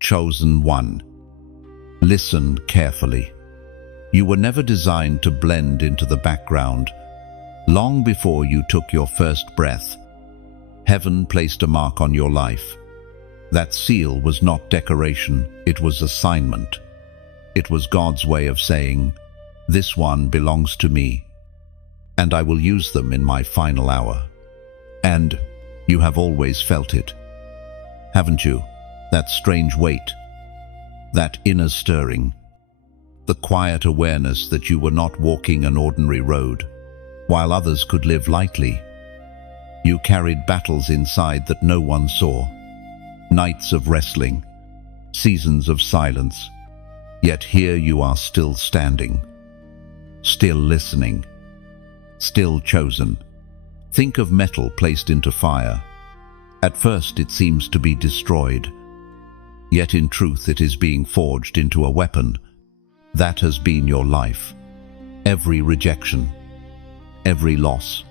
Chosen one. Listen carefully. You were never designed to blend into the background. Long before you took your first breath, heaven placed a mark on your life. That seal was not decoration, it was assignment. It was God's way of saying, "This one belongs to me, and I will use them in my final hour." And you have always felt it, haven't you? That strange weight, that inner stirring, the quiet awareness that you were not walking an ordinary road, while others could live lightly. You carried battles inside that no one saw, nights of wrestling, seasons of silence, yet here you are still standing, still listening, still chosen. Think of metal placed into fire. At first it seems to be destroyed, yet in truth it is being forged into a weapon. That has been your life. Every rejection, every loss,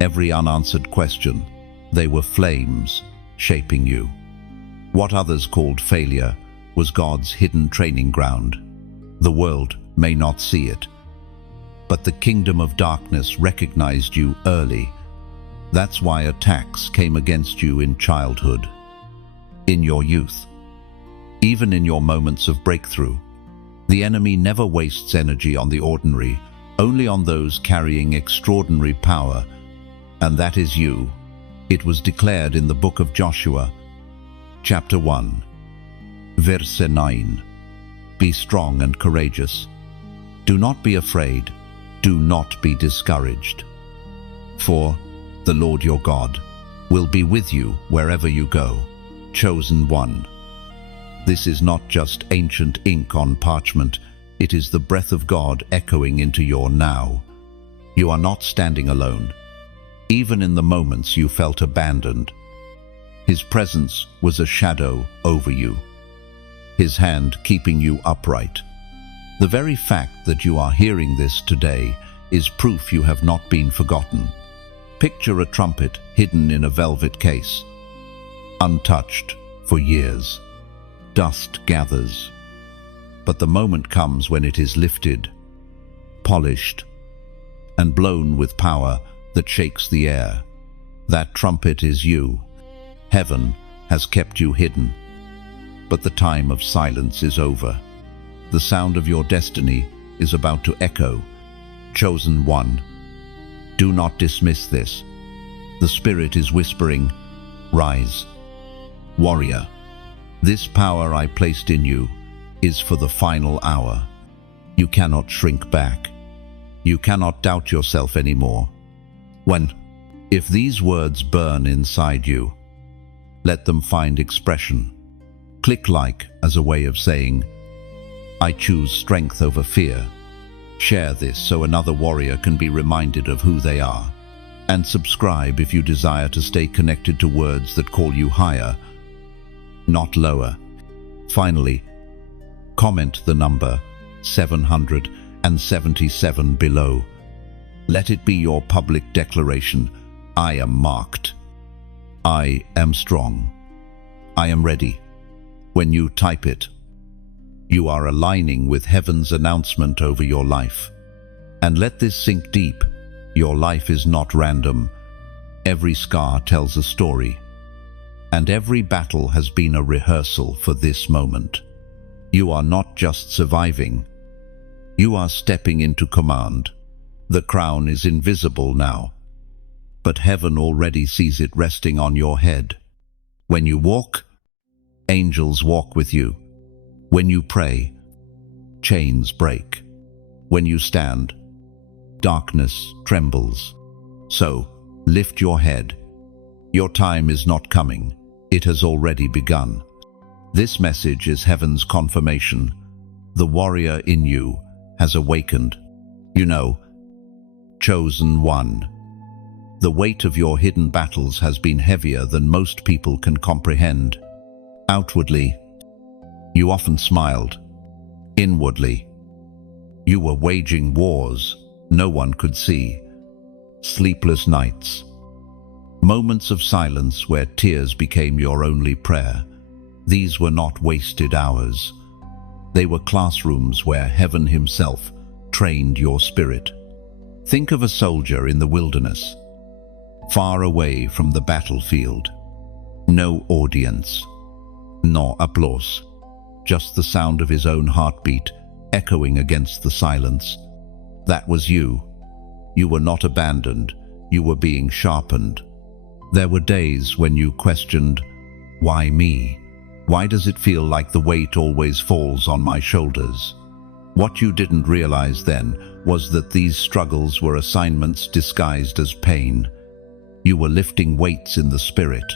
every unanswered question, they were flames shaping you. What others called failure was God's hidden training ground. The world may not see it, but the kingdom of darkness recognized you early. That's why attacks came against you in childhood, in your youth, even in your moments of breakthrough. The enemy never wastes energy on the ordinary, only on those carrying extraordinary power, and that is you. It was declared in the book of Joshua, chapter 1, verse 9. Be strong and courageous. Do not be afraid. Do not be discouraged. For the Lord your God will be with you wherever you go. Chosen one. This is not just ancient ink on parchment. It is the breath of God echoing into your now. You are not standing alone. Even in the moments you felt abandoned, His presence was a shadow over you, His hand keeping you upright. The very fact that you are hearing this today is proof you have not been forgotten. Picture a trumpet hidden in a velvet case, untouched for years. Dust gathers, but the moment comes when it is lifted, polished, and blown with power that shakes the air. That trumpet is you. Heaven has kept you hidden, but the time of silence is over. The sound of your destiny is about to echo. Chosen one, do not dismiss this. The Spirit is whispering, rise. Warrior, this power I placed in you is for the final hour. You cannot shrink back. You cannot doubt yourself anymore. If these words burn inside you, let them find expression. Click like as a way of saying, I choose strength over fear. Share this so another warrior can be reminded of who they are. And subscribe if you desire to stay connected to words that call you higher, not lower. Finally, comment the number 777 below. Let it be your public declaration. I am marked. I am strong. I am ready. When you type it, you are aligning with heaven's announcement over your life. And let this sink deep. Your life is not random. Every scar tells a story. And every battle has been a rehearsal for this moment. You are not just surviving. You are stepping into command. The crown is invisible now, but heaven already sees it resting on your head. When you walk, angels walk with you. When you pray, chains break. When you stand, darkness trembles. So, lift your head. Your time is not coming. It has already begun. This message is heaven's confirmation. The warrior in you has awakened. You know, chosen one. The weight of your hidden battles has been heavier than most people can comprehend. Outwardly, you often smiled. Inwardly, you were waging wars no one could see. Sleepless nights. Moments of silence where tears became your only prayer. These were not wasted hours. They were classrooms where heaven himself trained your spirit. Think of a soldier in the wilderness, far away from the battlefield. No audience, no applause, just the sound of his own heartbeat echoing against the silence. That was you. You were not abandoned, you were being sharpened. There were days when you questioned, why me? Why does it feel like the weight always falls on my shoulders? What you didn't realize then was that these struggles were assignments disguised as pain. You were lifting weights in the spirit,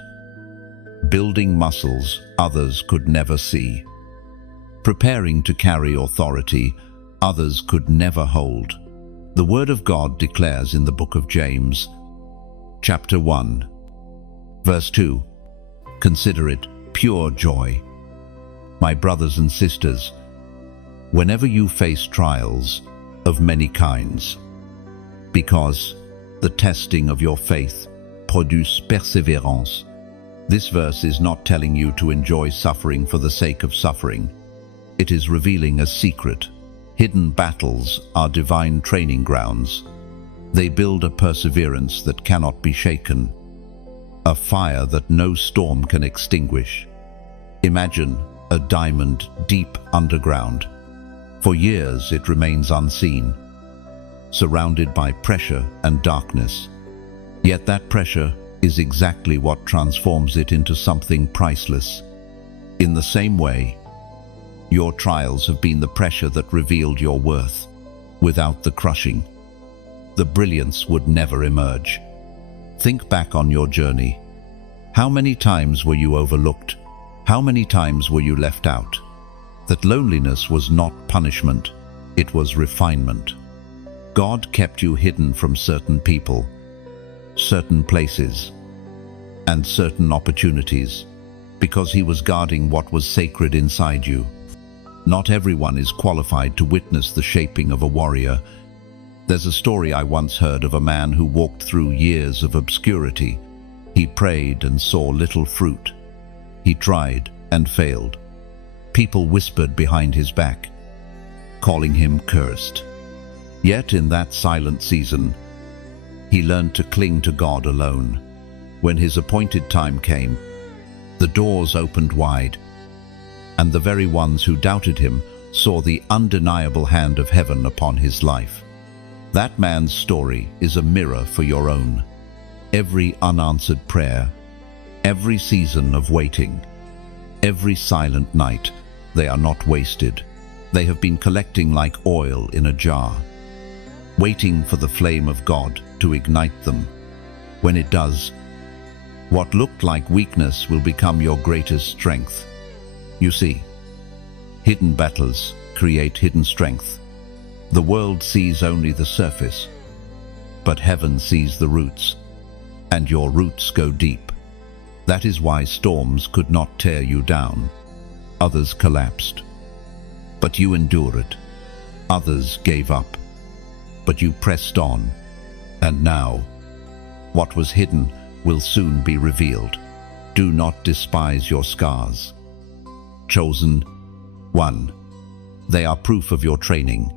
building muscles others could never see, preparing to carry authority others could never hold. The Word of God declares in the book of James, chapter 1, verse 2, "Consider it pure joy, my brothers and sisters, whenever you face trials of many kinds, because the testing of your faith produces perseverance." This verse is not telling you to enjoy suffering for the sake of suffering. It is revealing a secret. Hidden battles are divine training grounds. They build a perseverance that cannot be shaken, a fire that no storm can extinguish. Imagine a diamond deep underground. For years it remains unseen, surrounded by pressure and darkness. Yet that pressure is exactly what transforms it into something priceless. In the same way, your trials have been the pressure that revealed your worth. Without the crushing, the brilliance would never emerge. Think back on your journey. How many times were you overlooked? How many times were you left out? That loneliness was not punishment, it was refinement. God kept you hidden from certain people, certain places, and certain opportunities, because He was guarding what was sacred inside you. Not everyone is qualified to witness the shaping of a warrior. There's a story I once heard of a man who walked through years of obscurity. He prayed and saw little fruit. He tried and failed. People whispered behind his back, calling him cursed. Yet in that silent season, he learned to cling to God alone. When his appointed time came, the doors opened wide, and the very ones who doubted him saw the undeniable hand of heaven upon his life. That man's story is a mirror for your own. Every unanswered prayer, every season of waiting, every silent night, they are not wasted. They have been collecting like oil in a jar, waiting for the flame of God to ignite them. When it does, what looked like weakness will become your greatest strength. You see, hidden battles create hidden strength. The world sees only the surface, but heaven sees the roots, and your roots go deep. That is why storms could not tear you down. Others collapsed, but you endured. Others gave up, but you pressed on. And now, what was hidden will soon be revealed. Do not despise your scars. Chosen one. They are proof of your training.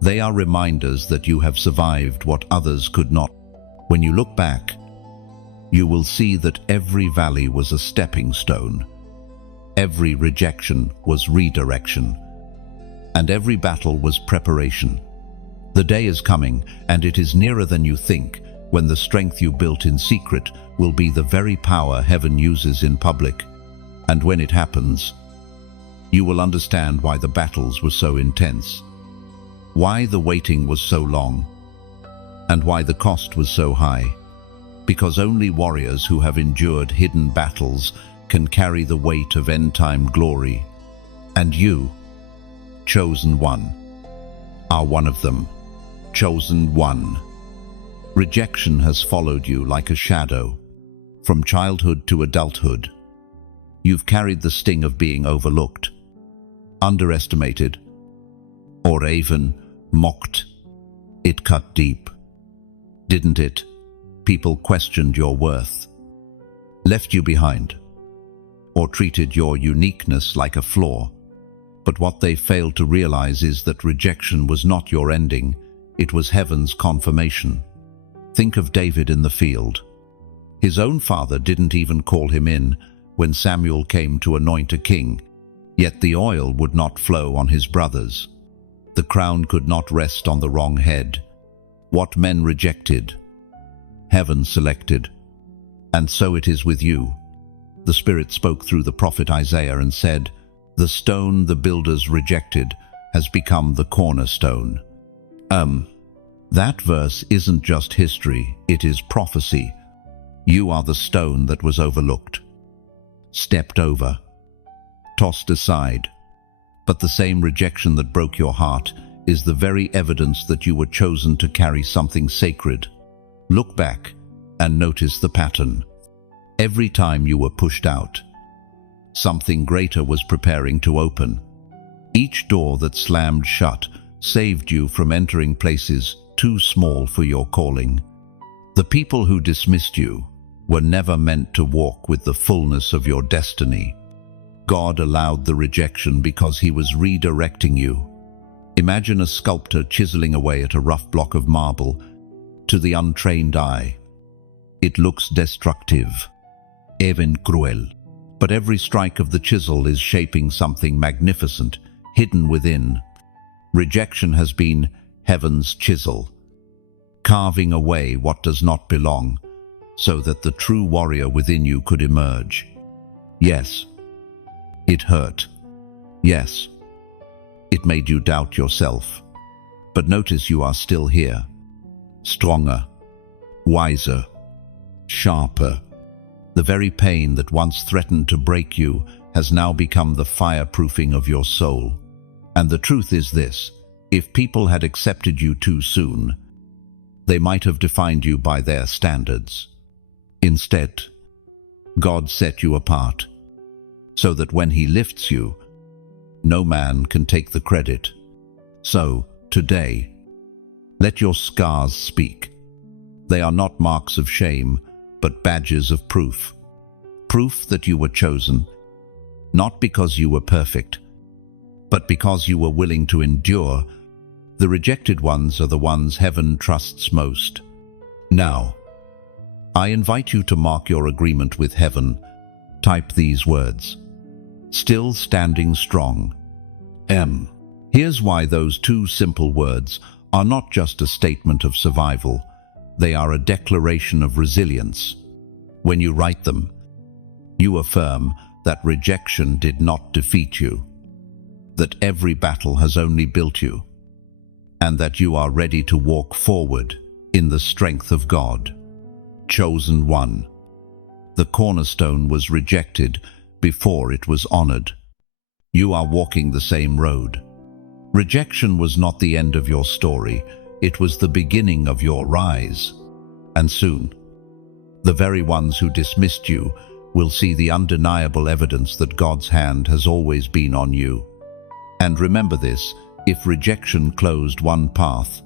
They are reminders that you have survived what others could not. When you look back, you will see that every valley was a stepping stone. Every rejection was redirection, and every battle was preparation. The day is coming, and it is nearer than you think, when the strength you built in secret will be the very power heaven uses in public. And when it happens, you will understand why the battles were so intense, why the waiting was so long, and why the cost was so high. Because only warriors who have endured hidden battles can carry the weight of end-time glory. And you, chosen one, are one of them. Chosen one. Rejection has followed you like a shadow, from childhood to adulthood. You've carried the sting of being overlooked, underestimated, or even mocked. It cut deep, didn't it? People questioned your worth, left you behind. or treated your uniqueness like a flaw. But what they failed to realize is that rejection was not your ending, it was heaven's confirmation. Think of David in the field. His own father didn't even call him in when Samuel came to anoint a king, yet the oil would not flow on his brothers. The crown could not rest on the wrong head. What men rejected, heaven selected. And so it is with you. The Spirit spoke through the prophet Isaiah and said, "The stone the builders rejected has become the cornerstone." That verse isn't just history, it is prophecy. You are the stone that was overlooked, stepped over, tossed aside. But the same rejection that broke your heart is the very evidence that you were chosen to carry something sacred. Look back and notice the pattern. Every time you were pushed out, something greater was preparing to open. Each door that slammed shut saved you from entering places too small for your calling. The people who dismissed you were never meant to walk with the fullness of your destiny. God allowed the rejection because He was redirecting you. Imagine a sculptor chiseling away at a rough block of marble. To the untrained eye, it looks destructive, even cruel. But every strike of the chisel is shaping something magnificent, hidden within. Rejection has been heaven's chisel, carving away what does not belong, so that the true warrior within you could emerge. Yes, it hurt. Yes, it made you doubt yourself. But notice you are still here, stronger, wiser, sharper. The very pain that once threatened to break you has now become the fireproofing of your soul. And the truth is this: if people had accepted you too soon, they might have defined you by their standards. Instead, God set you apart, so that when He lifts you, no man can take the credit. So, today, let your scars speak. They are not marks of shame, but badges of proof. Proof that you were chosen, not because you were perfect, but because you were willing to endure. The rejected ones are the ones heaven trusts most. Now, I invite you to mark your agreement with heaven. Type these words: still standing strong. Here's why those two simple words are not just a statement of survival. They are a declaration of resilience. When you write them, you affirm that rejection did not defeat you, that every battle has only built you, and that you are ready to walk forward in the strength of God. Chosen one. The cornerstone was rejected before it was honored. You are walking the same road. Rejection was not the end of your story, it was the beginning of your rise. And soon, the very ones who dismissed you will see the undeniable evidence that God's hand has always been on you. And remember this: if rejection closed one path,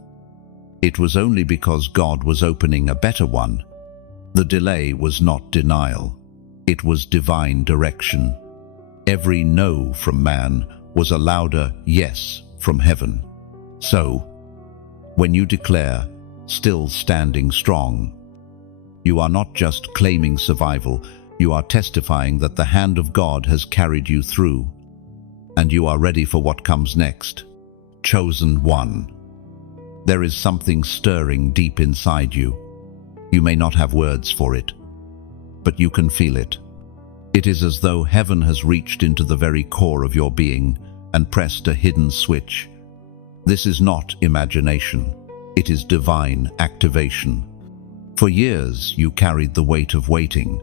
it was only because God was opening a better one. The delay was not denial, it was divine direction. Every no from man was a louder yes from heaven. So, when you declare, still standing strong, you are not just claiming survival, you are testifying that the hand of God has carried you through, and you are ready for what comes next. Chosen one. There is something stirring deep inside you. You may not have words for it, but you can feel it. It is as though heaven has reached into the very core of your being and pressed a hidden switch. This is not imagination, it is divine activation. For years you carried the weight of waiting.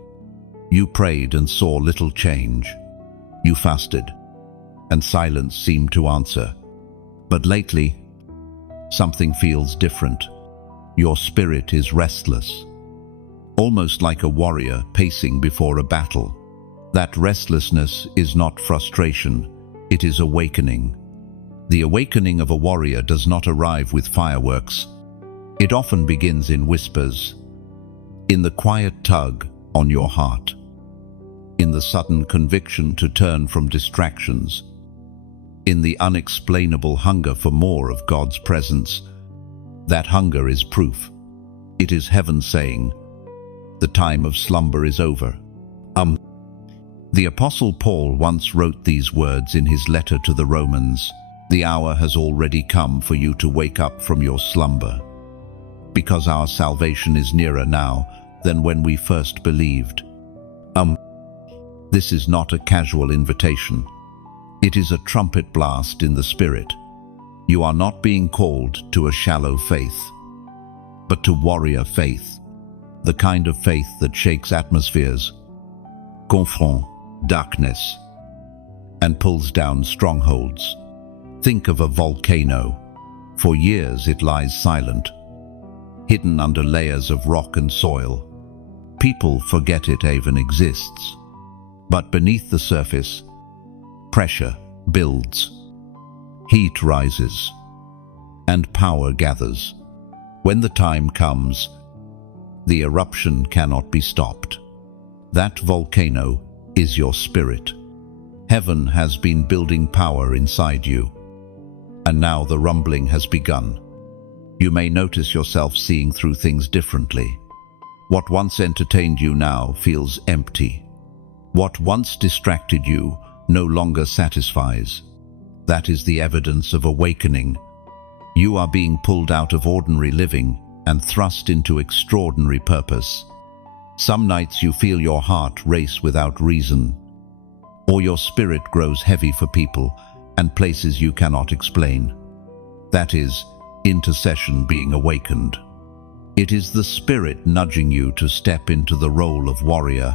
You prayed and saw little change. You fasted, and silence seemed to answer. But lately, something feels different. Your spirit is restless, almost like a warrior pacing before a battle. That restlessness is not frustration, it is awakening. The awakening of a warrior does not arrive with fireworks. It often begins in whispers, in the quiet tug on your heart. in the sudden conviction to turn from distractions, in the unexplainable hunger for more of God's presence. That hunger is proof. It is heaven saying, "The time of slumber is over." The Apostle Paul once wrote these words in his letter to the Romans, "The hour has already come for you to wake up from your slumber, because our salvation is nearer now than when we first believed." This is not a casual invitation. It is a trumpet blast in the Spirit. You are not being called to a shallow faith, but to warrior faith, the kind of faith that shakes atmospheres, confronts darkness, and pulls down strongholds. Think of a volcano. For years it lies silent, hidden under layers of rock and soil. People forget it even exists. But beneath the surface, pressure builds, heat rises, and power gathers. When the time comes, the eruption cannot be stopped. That volcano is your spirit. Heaven has been building power inside you, and now the rumbling has begun. You may notice yourself seeing through things differently. What once entertained you now feels empty. What once distracted you no longer satisfies. That is the evidence of awakening. You are being pulled out of ordinary living and thrust into extraordinary purpose. Some nights you feel your heart race without reason, or your spirit grows heavy for people and places you cannot explain. That is intercession being awakened. It is the Spirit nudging you to step into the role of warrior.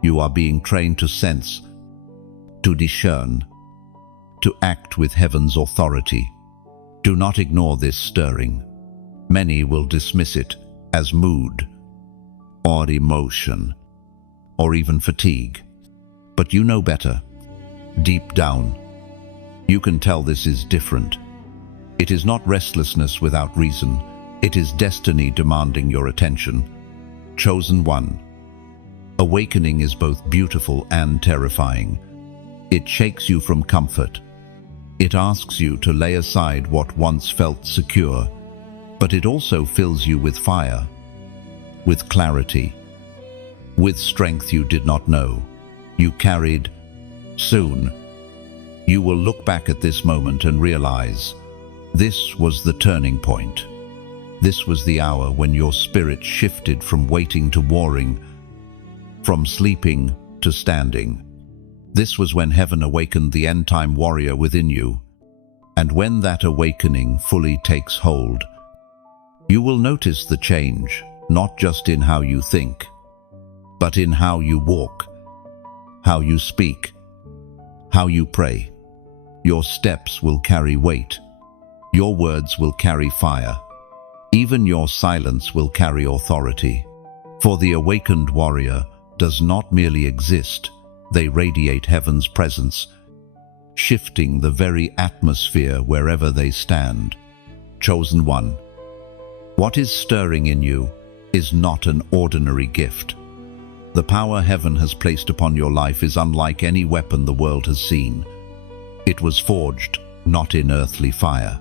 You are being trained to sense, to discern, to act with heaven's authority. Do not ignore this stirring. Many will dismiss it as mood, or emotion, or even fatigue. But you know better. Deep down, you can tell this is different. It is not restlessness without reason. It is destiny demanding your attention. Chosen one. Awakening is both beautiful and terrifying. It shakes you from comfort. It asks you to lay aside what once felt secure, but it also fills you with fire, with clarity, with strength you did not know you carried. Soon, you will look back at this moment and realize this was the turning point. This was the hour when your spirit shifted from waiting to warring, from sleeping to standing. This was when heaven awakened the end-time warrior within you. And when that awakening fully takes hold, you will notice the change, not just in how you think, but in how you walk, how you speak, how you pray. Your steps will carry weight. Your words will carry fire. Even your silence will carry authority. For the awakened warrior does not merely exist, they radiate heaven's presence, shifting the very atmosphere wherever they stand. Chosen one. What is stirring in you is not an ordinary gift. The power heaven has placed upon your life is unlike any weapon the world has seen. It was forged not in earthly fire,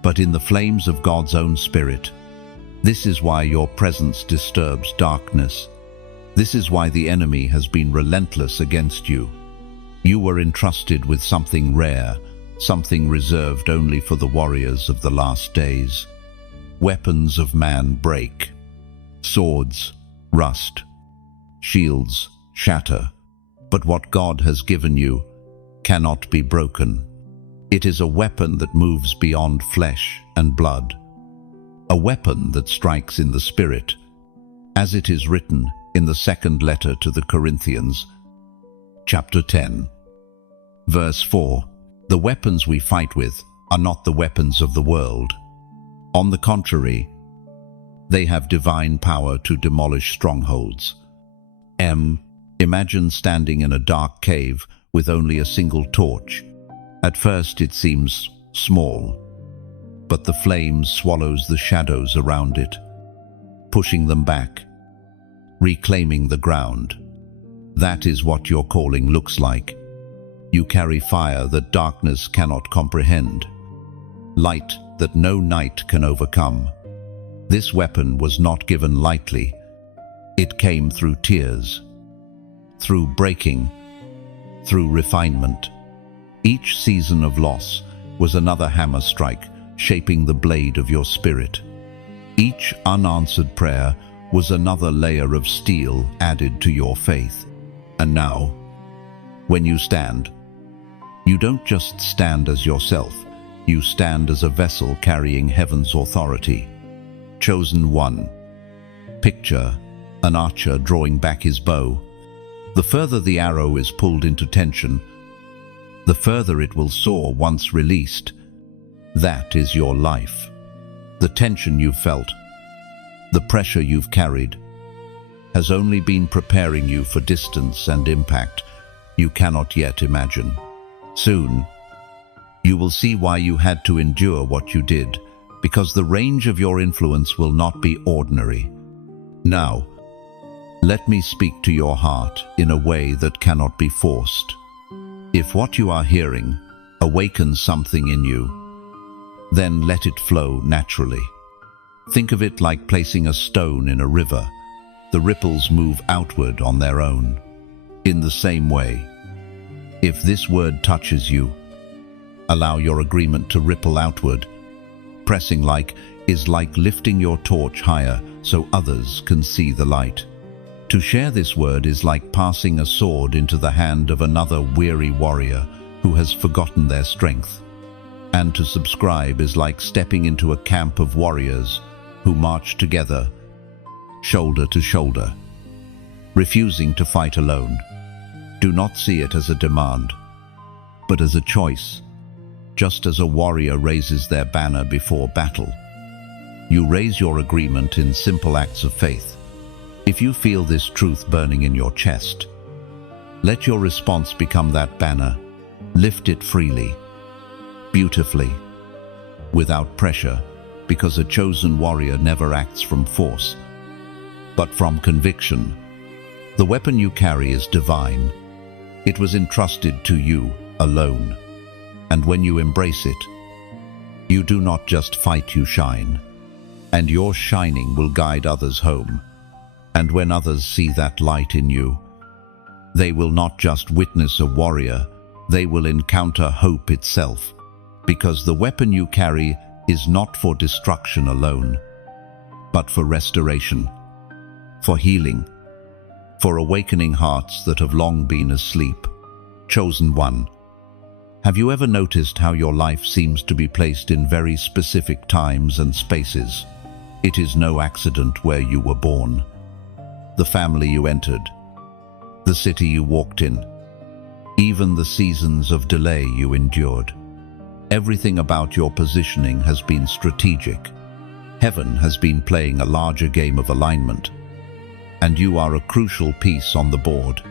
but in the flames of God's own Spirit. This is why your presence disturbs darkness. This is why the enemy has been relentless against you. You were entrusted with something rare, something reserved only for the warriors of the last days. Weapons of man break. Swords rust. Shields shatter. But what God has given you cannot be broken. It is a weapon that moves beyond flesh and blood. A weapon that strikes in the Spirit, as it is written in the second letter to the Corinthians, chapter 10, verse 4. The weapons we fight with are not the weapons of the world. On the contrary, they have divine power to demolish strongholds. Imagine standing in a dark cave with only a single torch. At first it seems small, but the flame swallows the shadows around it, pushing them back, reclaiming the ground. That is what your calling looks like. You carry fire that darkness cannot comprehend, light that no night can overcome. This weapon was not given lightly. It came through tears, through breaking, through refinement. Each season of loss was another hammer strike, shaping the blade of your spirit. Each unanswered prayer was another layer of steel added to your faith. And now, when you stand, you don't just stand as yourself, you stand as a vessel carrying heaven's authority. Chosen one. Picture an archer drawing back his bow. The further the arrow is pulled into tension, the further it will soar once released. That is your life. The tension you've felt, the pressure you've carried, has only been preparing you for distance and impact you cannot yet imagine. Soon, you will see why you had to endure what you did, because the range of your influence will not be ordinary. Now, let me speak to your heart in a way that cannot be forced. If what you are hearing awakens something in you, then let it flow naturally. Think of it like placing a stone in a river. The ripples move outward on their own. In the same way, if this word touches you, allow your agreement to ripple outward. Pressing like is like lifting your torch higher so others can see the light. To share this word is like passing a sword into the hand of another weary warrior who has forgotten their strength. And to subscribe is like stepping into a camp of warriors who march together, shoulder to shoulder, refusing to fight alone. Do not see it as a demand, but as a choice. Just as a warrior raises their banner before battle, you raise your agreement in simple acts of faith. If you feel this truth burning in your chest, let your response become that banner. Lift it freely, beautifully, without pressure, because a chosen warrior never acts from force, but from conviction. The weapon you carry is divine. It was entrusted to you alone. And when you embrace it, you do not just fight, you shine. And your shining will guide others home. And when others see that light in you, they will not just witness a warrior, they will encounter hope itself. Because the weapon you carry is not for destruction alone, but for restoration, for healing, for awakening hearts that have long been asleep. Chosen one. Have you ever noticed how your life seems to be placed in very specific times and spaces? It is no accident where you were born, the family you entered, the city you walked in, even the seasons of delay you endured. Everything about your positioning has been strategic. Heaven has been playing a larger game of alignment, and you are a crucial piece on the board.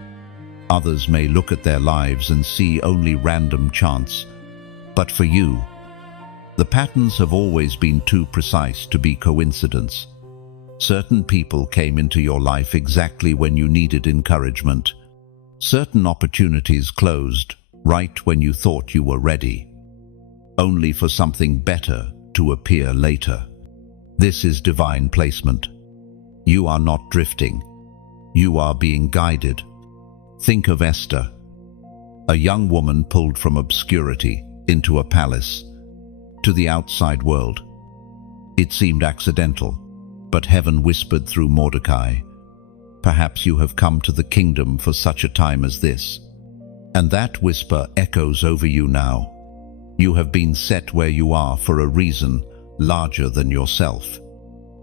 Others may look at their lives and see only random chance, but for you, the patterns have always been too precise to be coincidence. Certain people came into your life exactly when you needed encouragement. Certain opportunities closed right when you thought you were ready, only for something better to appear later. This is divine placement. You are not drifting. You are being guided. Think of Esther, a young woman pulled from obscurity into a palace, to the outside world. It seemed accidental, but heaven whispered through Mordecai, "Perhaps you have come to the kingdom for such a time as this." And that whisper echoes over you now. You have been set where you are for a reason larger than yourself.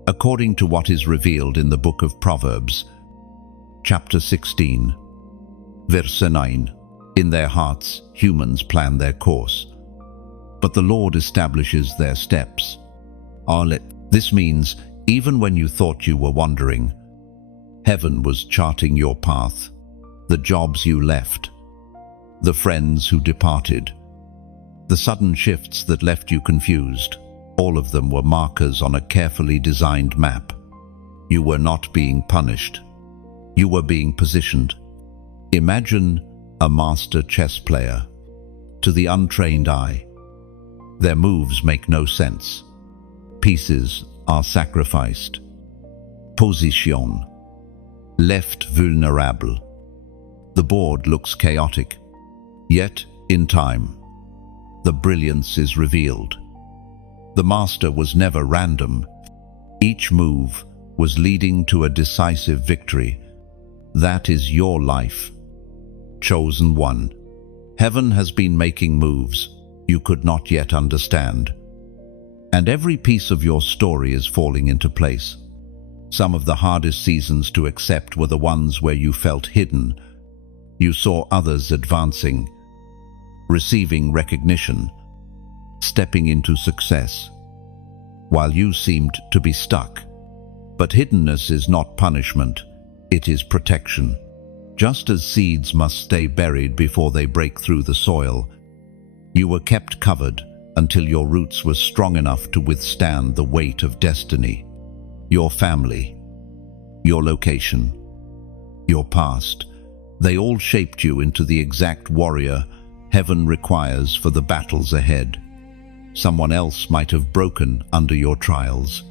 According to what is revealed in the book of Proverbs, chapter 16, verse 9, in their hearts humans plan their course, but the Lord establishes their steps. This means even when you thought you were wandering, heaven was charting your path. The jobs you left, the friends who departed, the sudden shifts that left you confused, all of them were markers on a carefully designed map. You were not being punished. You were being positioned. Imagine a master chess player. To the untrained eye, their moves make no sense. Pieces are sacrificed. Position left vulnerable. The board looks chaotic, yet in time, the brilliance is revealed. The master was never random. Each move was leading to a decisive victory. That is your life. Chosen one. Heaven has been making moves you could not yet understand. And every piece of your story is falling into place. Some of the hardest seasons to accept were the ones where you felt hidden. You saw others advancing, receiving recognition, stepping into success, while you seemed to be stuck. But hiddenness is not punishment, it is protection. Just as seeds must stay buried before they break through the soil, you were kept covered until your roots were strong enough to withstand the weight of destiny. Your family, your location, your past, they all shaped you into the exact warrior heaven requires for the battles ahead. Someone else might have broken under your trials.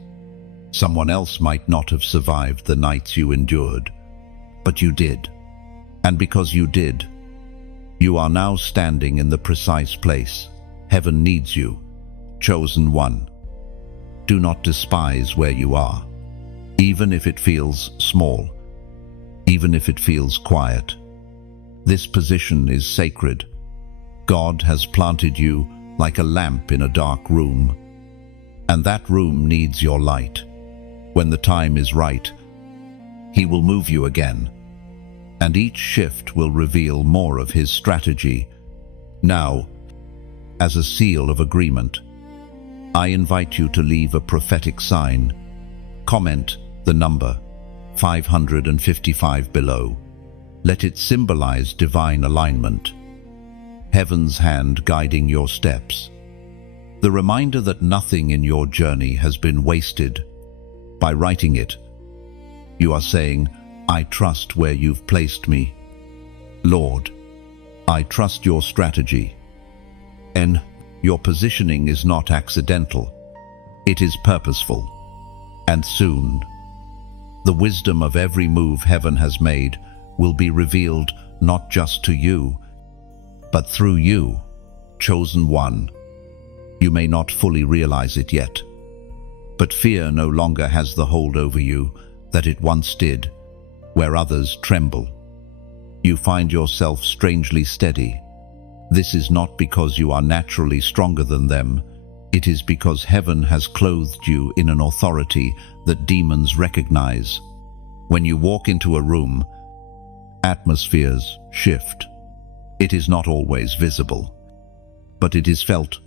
Someone else might not have survived the nights you endured. But you did. And because you did, you are now standing in the precise place. Heaven needs you. Chosen one. Do not despise where you are, even if it feels small, even if it feels quiet. This position is sacred. God has planted you like a lamp in a dark room, and that room needs your light. When the time is right, He will move you again, and each shift will reveal more of His strategy. Now, as a seal of agreement, I invite you to leave a prophetic sign. Comment the number 555 below. Let it symbolize divine alignment, heaven's hand guiding your steps. The reminder that nothing in your journey has been wasted. By writing it, you are saying, I trust where you've placed me. Lord, I trust your strategy. And your positioning is not accidental. It is purposeful. And soon, the wisdom of every move heaven has made will be revealed not just to you, but through you, chosen one. You may not fully realize it yet, but fear no longer has the hold over you that it once did. Where others tremble, you find yourself strangely steady. This is not because you are naturally stronger than them. It is because heaven has clothed you in an authority that demons recognize. When you walk into a room, atmospheres shift. It is not always visible, but it is felt.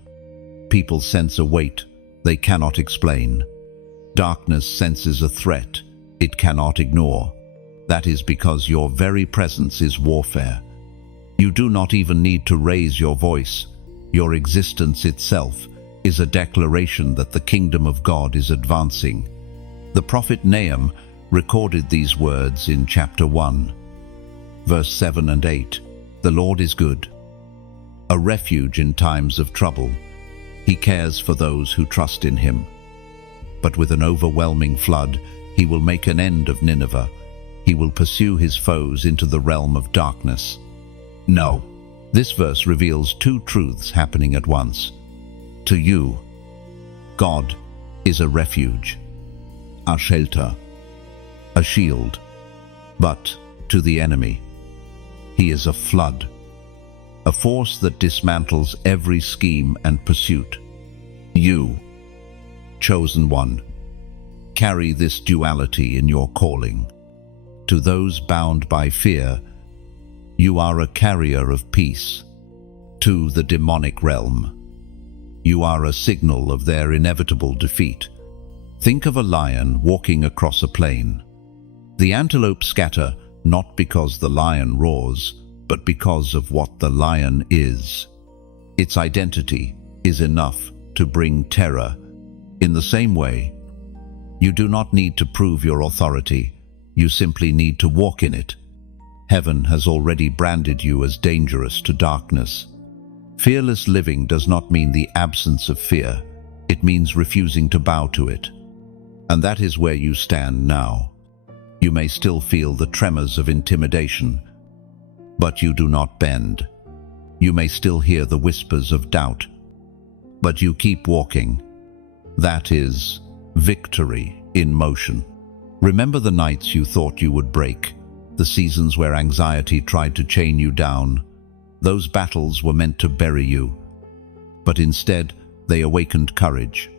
People sense a weight they cannot explain. Darkness senses a threat it cannot ignore. That is because your very presence is warfare. You do not even need to raise your voice. Your existence itself is a declaration that the kingdom of God is advancing. The prophet Nahum recorded these words in chapter 1, verse 7 and 8. The Lord is good, a refuge in times of trouble. He cares for those who trust in Him. But with an overwhelming flood, He will make an end of Nineveh. He will pursue His foes into the realm of darkness. No, this verse reveals two truths happening at once. To you, God is a refuge, a shelter, a shield. But to the enemy, He is a flood, a force that dismantles every scheme and pursuit. You, chosen one, carry this duality in your calling. To those bound by fear, you are a carrier of peace. To the demonic realm, you are a signal of their inevitable defeat. Think of a lion walking across a plain. The antelope scatter not because the lion roars, but because of what the lion is. Its identity is enough to bring terror. In the same way, you do not need to prove your authority. You simply need to walk in it. Heaven has already branded you as dangerous to darkness. Fearless living does not mean the absence of fear. It means refusing to bow to it. And that is where you stand now. You may still feel the tremors of intimidation, but you do not bend. You may still hear the whispers of doubt, but you keep walking. That is victory in motion. Remember the nights you thought you would break, the seasons where anxiety tried to chain you down. Those battles were meant to bury you, but instead they awakened courage.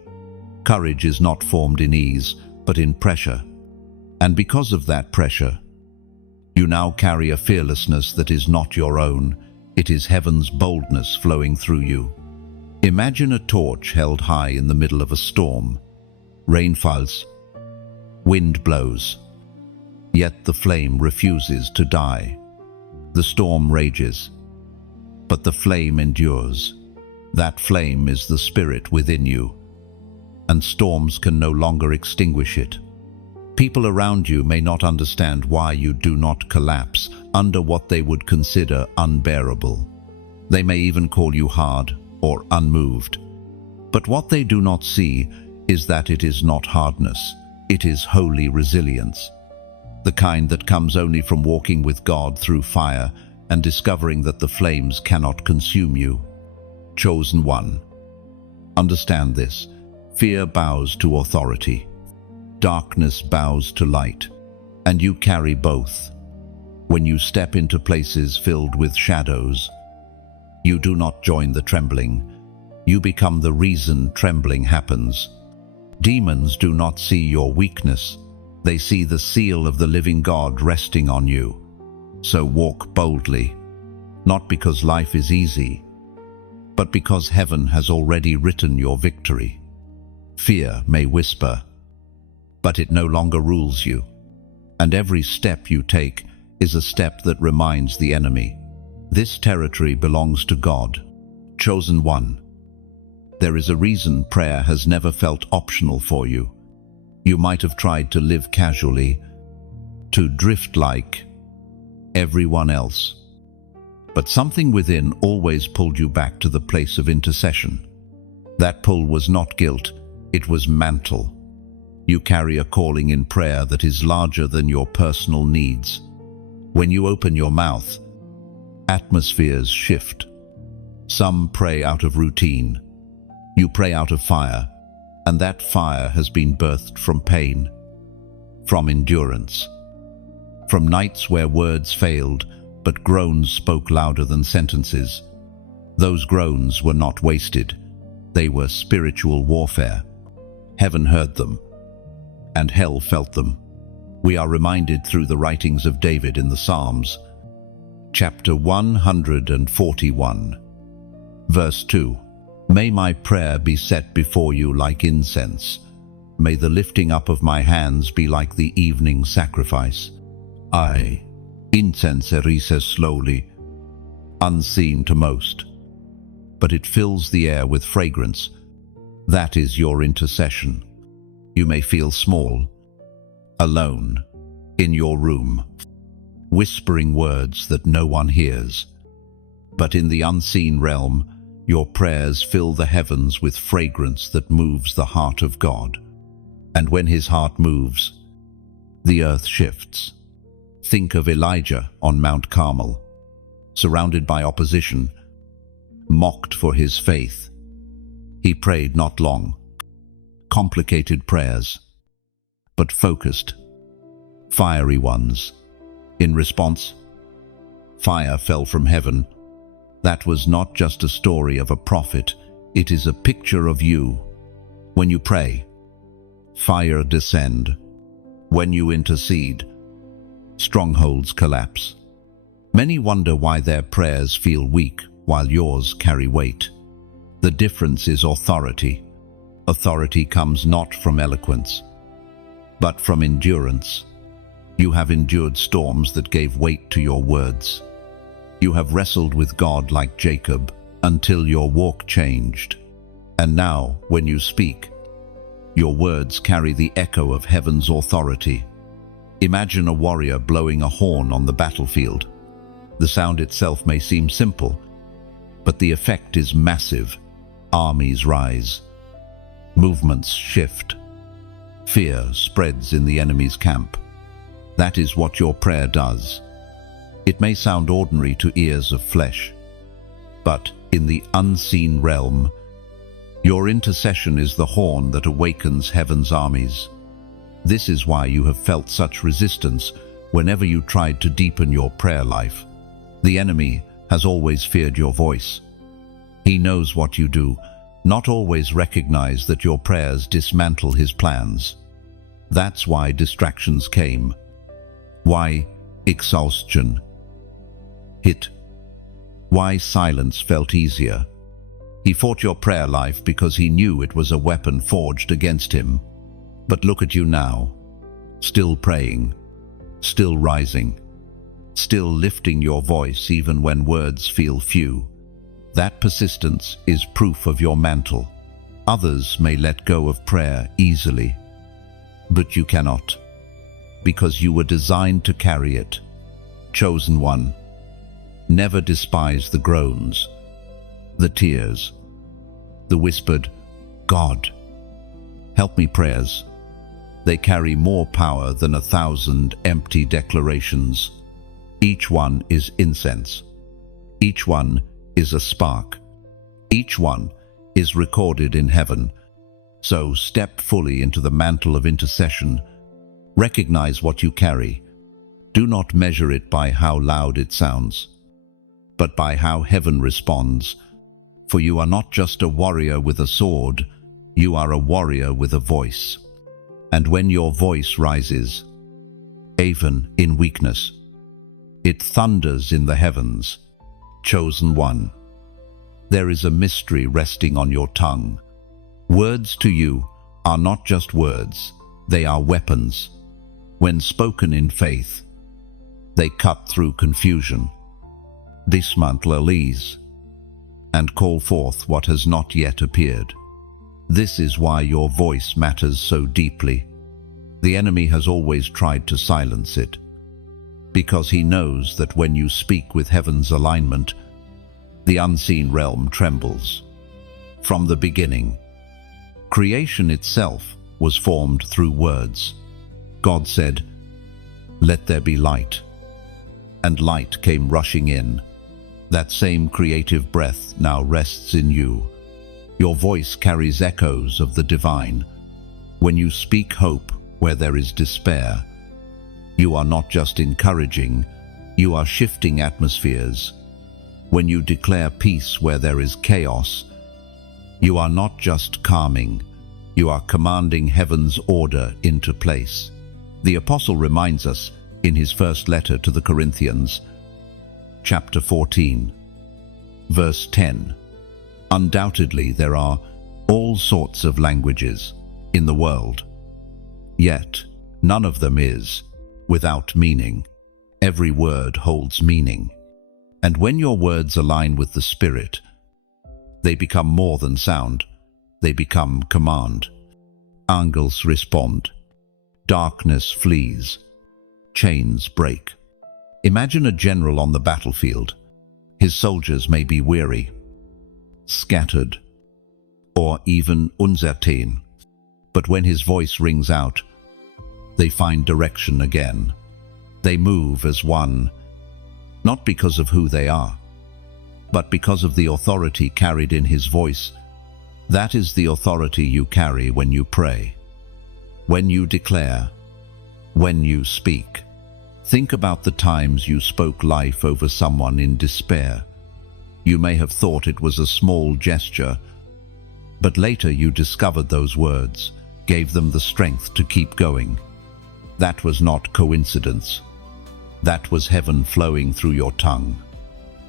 Courage is not formed in ease, but in pressure. And because of that pressure, you now carry a fearlessness that is not your own. It is heaven's boldness flowing through you. Imagine a torch held high in the middle of a storm. Rain falls, wind blows, yet the flame refuses to die. The storm rages, but the flame endures. That flame is the spirit within you, and storms can no longer extinguish it. People around you may not understand why you do not collapse under what they would consider unbearable. They may even call you hard or unmoved. But what they do not see is that it is not hardness. It is holy resilience, the kind that comes only from walking with God through fire and discovering that the flames cannot consume you. Chosen one. Understand this. Fear bows to authority. Darkness bows to light, and you carry both. When you step into places filled with shadows, you do not join the trembling. You become the reason trembling happens. Demons do not see your weakness. They see the seal of the living God resting on you. So walk boldly, not because life is easy, but because heaven has already written your victory. Fear may whisper, but it no longer rules you. And every step you take is a step that reminds the enemy, this territory belongs to God. Chosen one. There is a reason prayer has never felt optional for you. You might have tried to live casually, to drift like everyone else. But something within always pulled you back to the place of intercession. That pull was not guilt, it was mantle. You carry a calling in prayer that is larger than your personal needs. When you open your mouth, atmospheres shift. Some pray out of routine. You pray out of fire, and that fire has been birthed from pain, from endurance, from nights where words failed, but groans spoke louder than sentences. Those groans were not wasted. They were spiritual warfare. Heaven heard them, and hell felt them. We are reminded through the writings of David in the Psalms. Chapter 141, verse 2. May my prayer be set before you like incense. May the lifting up of my hands be like the evening sacrifice. Incense rises slowly, unseen to most, but it fills the air with fragrance. That is your intercession. You may feel small, alone, in your room, whispering words that no one hears. But in the unseen realm, your prayers fill the heavens with fragrance that moves the heart of God. And when his heart moves, the earth shifts. Think of Elijah on Mount Carmel, surrounded by opposition, mocked for his faith. He prayed not long, complicated prayers, but focused, fiery ones. In response, fire fell from heaven. That was not just a story of a prophet, it is a picture of you. When you pray, fire descend. When you intercede, strongholds collapse. Many wonder why their prayers feel weak while yours carry weight. The difference is authority. Authority comes not from eloquence, but from endurance. You have endured storms that gave weight to your words. You have wrestled with God like Jacob until your walk changed. And now, when you speak, your words carry the echo of heaven's authority. Imagine a warrior blowing a horn on the battlefield. The sound itself may seem simple, but the effect is massive. Armies rise. Movements shift. Fear spreads in the enemy's camp. That is what your prayer does. It may sound ordinary to ears of flesh, but in the unseen realm, your intercession is the horn that awakens heaven's armies. This is why you have felt such resistance whenever you tried to deepen your prayer life. The enemy has always feared your voice. He knows what you do, not always recognize that your prayers dismantle his plans. That's why distractions came. Why exhaustion hit. Why silence felt easier. He fought your prayer life because he knew it was a weapon forged against him. But look at you now, still praying, still rising, still lifting your voice even when words feel few. That persistence is proof of your mantle. Others may let go of prayer easily, but you cannot, because you were designed to carry it. Chosen one, never despise the groans, the tears, the whispered, "God, help me" prayers. They carry more power than 1,000 empty declarations. Each one is incense. Each one is a spark. Each one is recorded in heaven. So step fully into the mantle of intercession. Recognize what you carry. Do not measure it by how loud it sounds, but by how heaven responds. For you are not just a warrior with a sword, you are a warrior with a voice. And when your voice rises, even in weakness, it thunders in the heavens. Chosen one, there is a mystery resting on your tongue. Words to you are not just words, they are weapons. When spoken in faith, they cut through confusion, dismantle lies, and call forth what has not yet appeared. This is why your voice matters so deeply. The enemy has always tried to silence it, because he knows that when you speak with heaven's alignment, the unseen realm trembles. From the beginning, creation itself was formed through words. God said, "Let there be light," and light came rushing in. That same creative breath now rests in you. Your voice carries echoes of the divine. When you speak hope where there is despair, you are not just encouraging, you are shifting atmospheres. When you declare peace where there is chaos, you are not just calming, you are commanding heaven's order into place. The apostle reminds us in his first letter to the Corinthians, chapter 14, verse 10. Undoubtedly, there are all sorts of languages in the world, yet none of them is without meaning. Every word holds meaning. And when your words align with the Spirit, they become more than sound, they become command. Angels respond. Darkness flees. Chains break. Imagine a general on the battlefield. His soldiers may be weary, scattered, or even uncertain. But when his voice rings out, they find direction again. They move as one, not because of who they are, but because of the authority carried in his voice. That is the authority you carry when you pray, when you declare, when you speak. Think about the times you spoke life over someone in despair. You may have thought it was a small gesture, but later you discovered those words gave them the strength to keep going. That was not coincidence. That was heaven flowing through your tongue.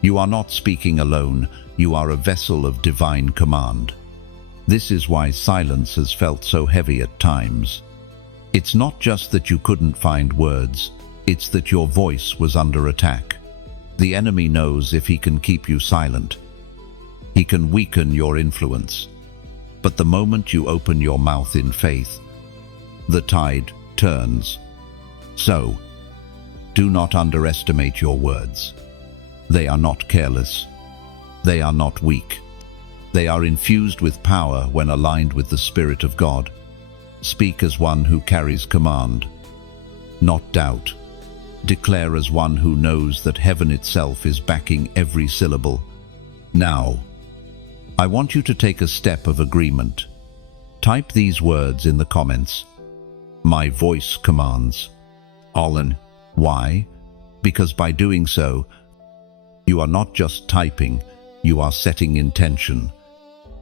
You are not speaking alone, you are a vessel of divine command. This is why silence has felt so heavy at times. It's not just that you couldn't find words, it's that your voice was under attack. The enemy knows if he can keep you silent, he can weaken your influence. But the moment you open your mouth in faith, the tide turns. So, do not underestimate your words. They are not careless. They are not weak. They are infused with power when aligned with the Spirit of God. Speak as one who carries command, not doubt. Declare as one who knows that heaven itself is backing every syllable. Now, I want you to take a step of agreement. Type these words in the comments. My voice commands. Olin. Why? Because by doing so, you are not just typing, you are setting intention.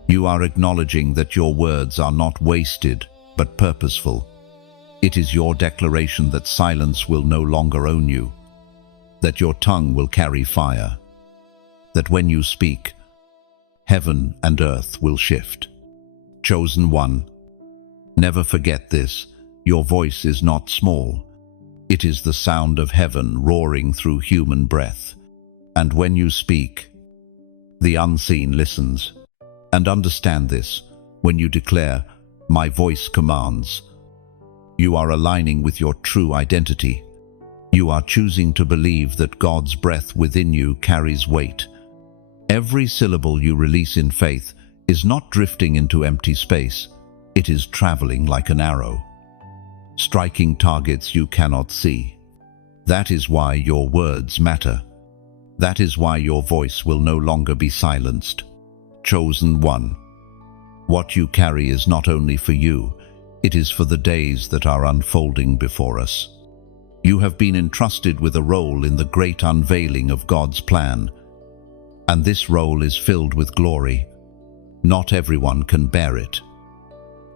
You are acknowledging that your words are not wasted, but purposeful. It is your declaration that silence will no longer own you, that your tongue will carry fire, that when you speak, heaven and earth will shift. Chosen one, never forget this. Your voice is not small. It is the sound of heaven roaring through human breath. And when you speak, the unseen listens. And understand this, when you declare, my voice commands, you are aligning with your true identity. You are choosing to believe that God's breath within you carries weight. Every syllable you release in faith is not drifting into empty space. It is traveling like an arrow, striking targets you cannot see. That is why your words matter. That is why your voice will no longer be silenced. Chosen one, what you carry is not only for you, it is for the days that are unfolding before us. You have been entrusted with a role in the great unveiling of God's plan, and this role is filled with glory. Not everyone can bear it,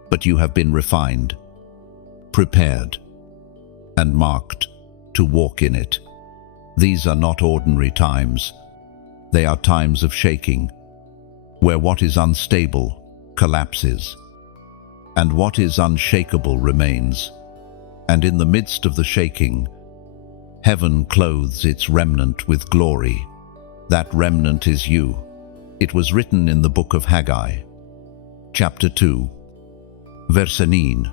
but you have been refined, prepared, and marked to walk in it. These are not ordinary times. They are times of shaking, where what is unstable collapses, and what is unshakable remains. And in the midst of the shaking, heaven clothes its remnant with glory. That remnant is you. It was written in the book of Haggai, chapter 2, verse 9.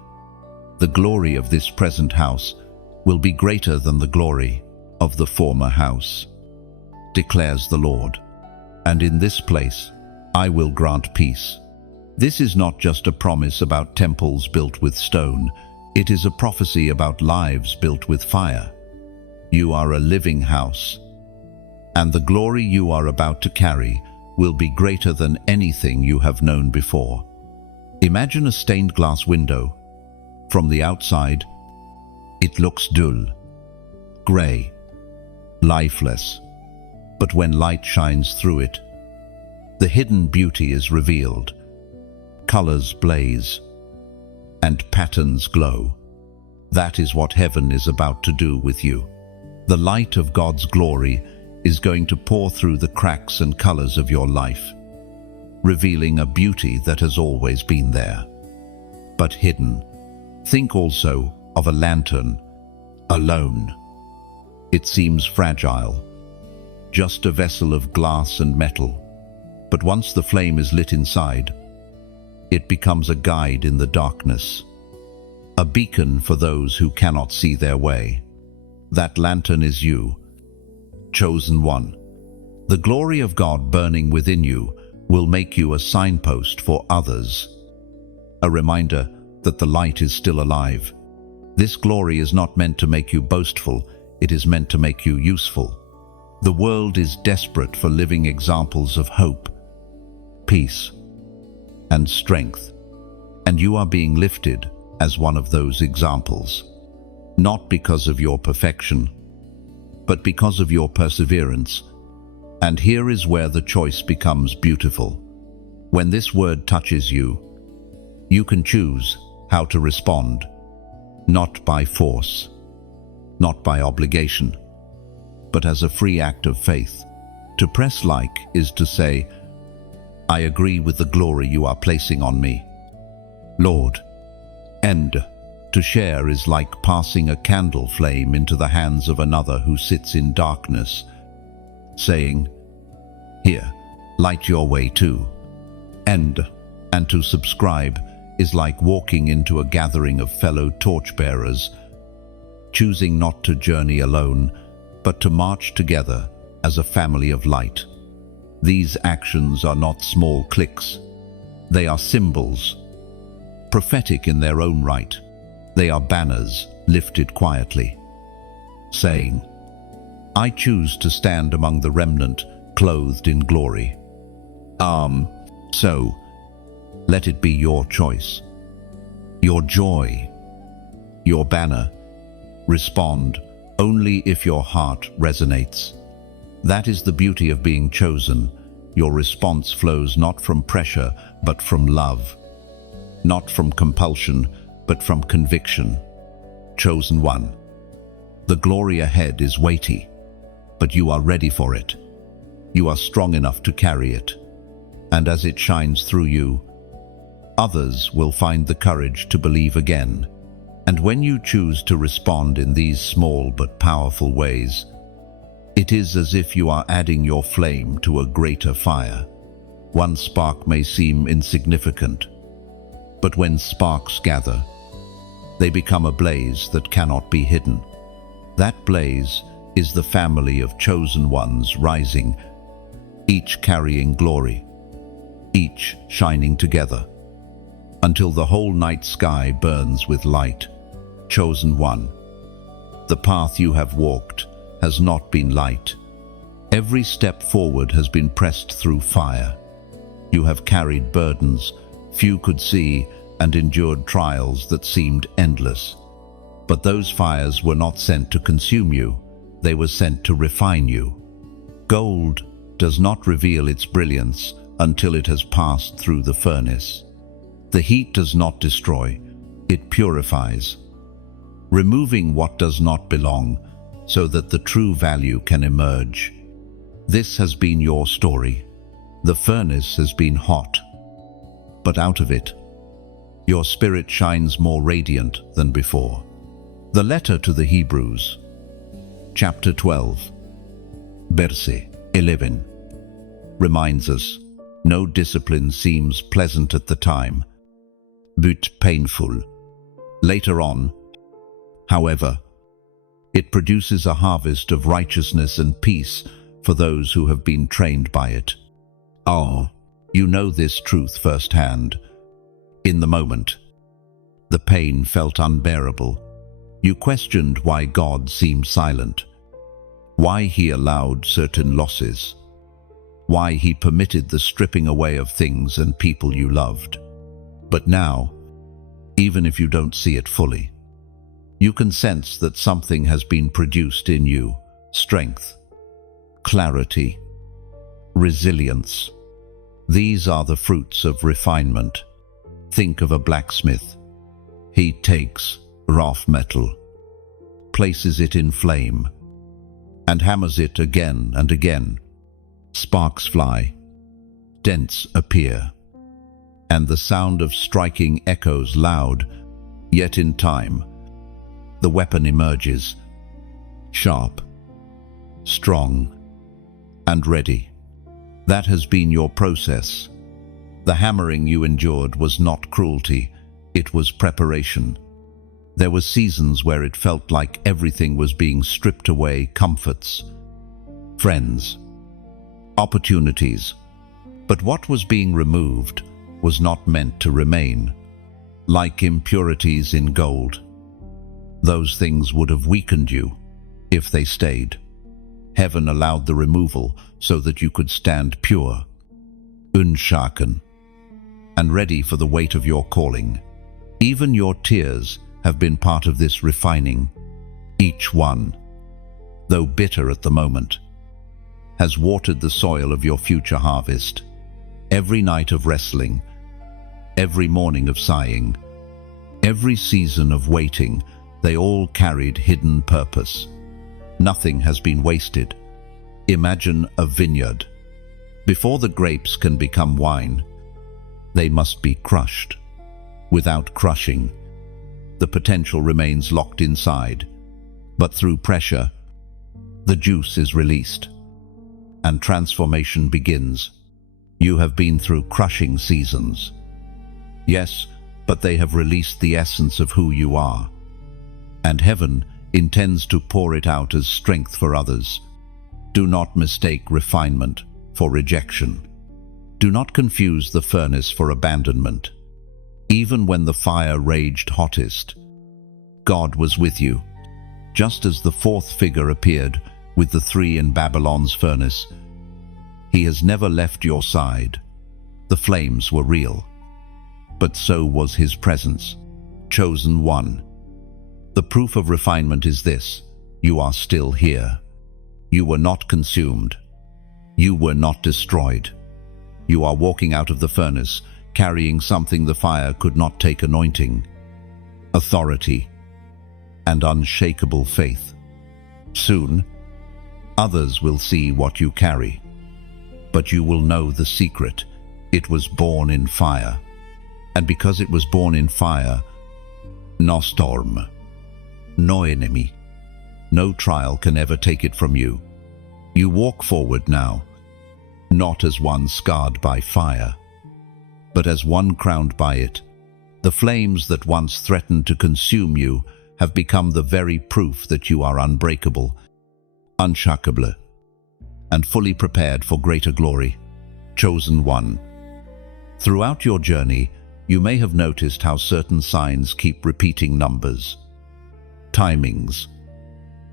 The glory of this present house will be greater than the glory of the former house, declares the Lord. And in this place I will grant peace. This is not just a promise about temples built with stone. It is a prophecy about lives built with fire. You are a living house, and the glory you are about to carry will be greater than anything you have known before. Imagine a stained glass window. From the outside, it looks dull, gray, lifeless. But when light shines through it, the hidden beauty is revealed. Colors blaze, and patterns glow. That is what heaven is about to do with you. The light of God's glory is going to pour through the cracks and colors of your life, revealing a beauty that has always been there, but hidden. Think also of a lantern, alone. It seems fragile, just a vessel of glass and metal. But once the flame is lit inside, it becomes a guide in the darkness, a beacon for those who cannot see their way. That lantern is you, chosen one. The glory of God burning within you will make you a signpost for others, a reminder that the light is still alive. This glory is not meant to make you boastful, it is meant to make you useful. The world is desperate for living examples of hope, peace, and strength, and you are being lifted as one of those examples, not because of your perfection, but because of your perseverance. And here is where the choice becomes beautiful. When this word touches you, you can choose how to respond, not by force, not by obligation, but as a free act of faith. To press like is to say, I agree with the glory you are placing on me, Lord. And to share is like passing a candle flame into the hands of another who sits in darkness, saying, here, light your way too. And to subscribe is like walking into a gathering of fellow torchbearers, choosing not to journey alone, but to march together as a family of light. These actions are not small clicks. They are symbols, prophetic in their own right. They are banners lifted quietly, saying, "I choose to stand among the remnant, clothed in glory." So, let it be your choice, your joy, your banner. Respond only if your heart resonates. That is the beauty of being chosen. Your response flows not from pressure, but from love. Not from compulsion, but from conviction. Chosen one. The glory ahead is weighty, but you are ready for it. You are strong enough to carry it. And as it shines through you, others will find the courage to believe again. And when you choose to respond in these small but powerful ways, it is as if you are adding your flame to a greater fire. One spark may seem insignificant, but when sparks gather, they become a blaze that cannot be hidden. That blaze is the family of chosen ones rising, each carrying glory, each shining together, until the whole night sky burns with light. Chosen one, the path you have walked has not been light. Every step forward has been pressed through fire. You have carried burdens few could see and endured trials that seemed endless. But those fires were not sent to consume you, they were sent to refine you. Gold does not reveal its brilliance until it has passed through the furnace. The heat does not destroy, it purifies, removing what does not belong so that the true value can emerge. This has been your story. The furnace has been hot, but out of it, your spirit shines more radiant than before. The letter to the Hebrews, chapter 12, verse 11, reminds us, no discipline seems pleasant at the time, but painful. Later on, however, it produces a harvest of righteousness and peace for those who have been trained by it. You know this truth firsthand. In the moment, the pain felt unbearable. You questioned why God seemed silent, why He allowed certain losses, why He permitted the stripping away of things and people you loved. But now, even if you don't see it fully, you can sense that something has been produced in you: strength, clarity, resilience. These are the fruits of refinement. Think of a blacksmith. He takes rough metal, places it in flame, and hammers it again and again. Sparks fly, dents appear, and the sound of striking echoes loud, yet in time, the weapon emerges, sharp, strong, and ready. That has been your process. The hammering you endured was not cruelty, it was preparation. There were seasons where it felt like everything was being stripped away: comforts, friends, opportunities. But what was being removed was not meant to remain. Like impurities in gold, those things would have weakened you if they stayed. Heaven allowed the removal so that you could stand pure, unshaken, and ready for the weight of your calling. Even your tears have been part of this refining. Each one, though bitter at the moment, has watered the soil of your future harvest. Every night of wrestling, every morning of sighing, every season of waiting, they all carried hidden purpose. Nothing has been wasted. Imagine a vineyard. Before the grapes can become wine, they must be crushed. Without crushing, the potential remains locked inside, but through pressure, the juice is released, and transformation begins. You have been through crushing seasons. Yes, but they have released the essence of who you are. And heaven intends to pour it out as strength for others. Do not mistake refinement for rejection. Do not confuse the furnace for abandonment. Even when the fire raged hottest, God was with you. Just as the fourth figure appeared with the three in Babylon's furnace, He has never left your side. The flames were real, but so was His presence. Chosen one. The proof of refinement is this: you are still here. You were not consumed. You were not destroyed. You are walking out of the furnace, carrying something the fire could not take: anointing, authority, and unshakable faith. Soon, others will see what you carry, but you will know the secret. It was born in fire, and because it was born in fire, no storm, no enemy, no trial can ever take it from you. You walk forward now, not as one scarred by fire, but as one crowned by it. The flames that once threatened to consume you have become the very proof that you are unbreakable, unshakable, and fully prepared for greater glory. Chosen one. Throughout your journey, you may have noticed how certain signs keep repeating: numbers, timings,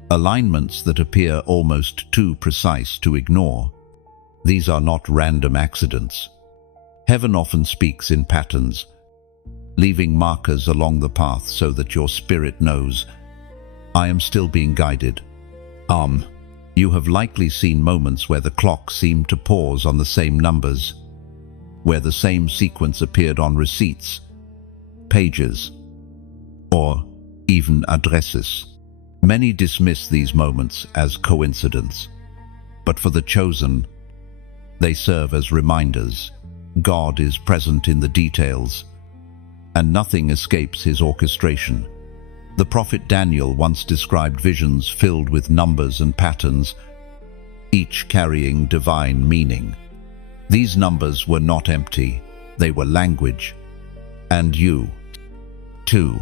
alignments that appear almost too precise to ignore. These are not random accidents. Heaven often speaks in patterns, leaving markers along the path so that your spirit knows, I am still being guided. You have likely seen moments where the clock seemed to pause on the same numbers, where the same sequence appeared on receipts, pages, or even addresses. Many dismiss these moments as coincidence, but for the chosen, they serve as reminders. God is present in the details, and nothing escapes His orchestration. The prophet Daniel once described visions filled with numbers and patterns, each carrying divine meaning. These numbers were not empty, they were language. And you, too,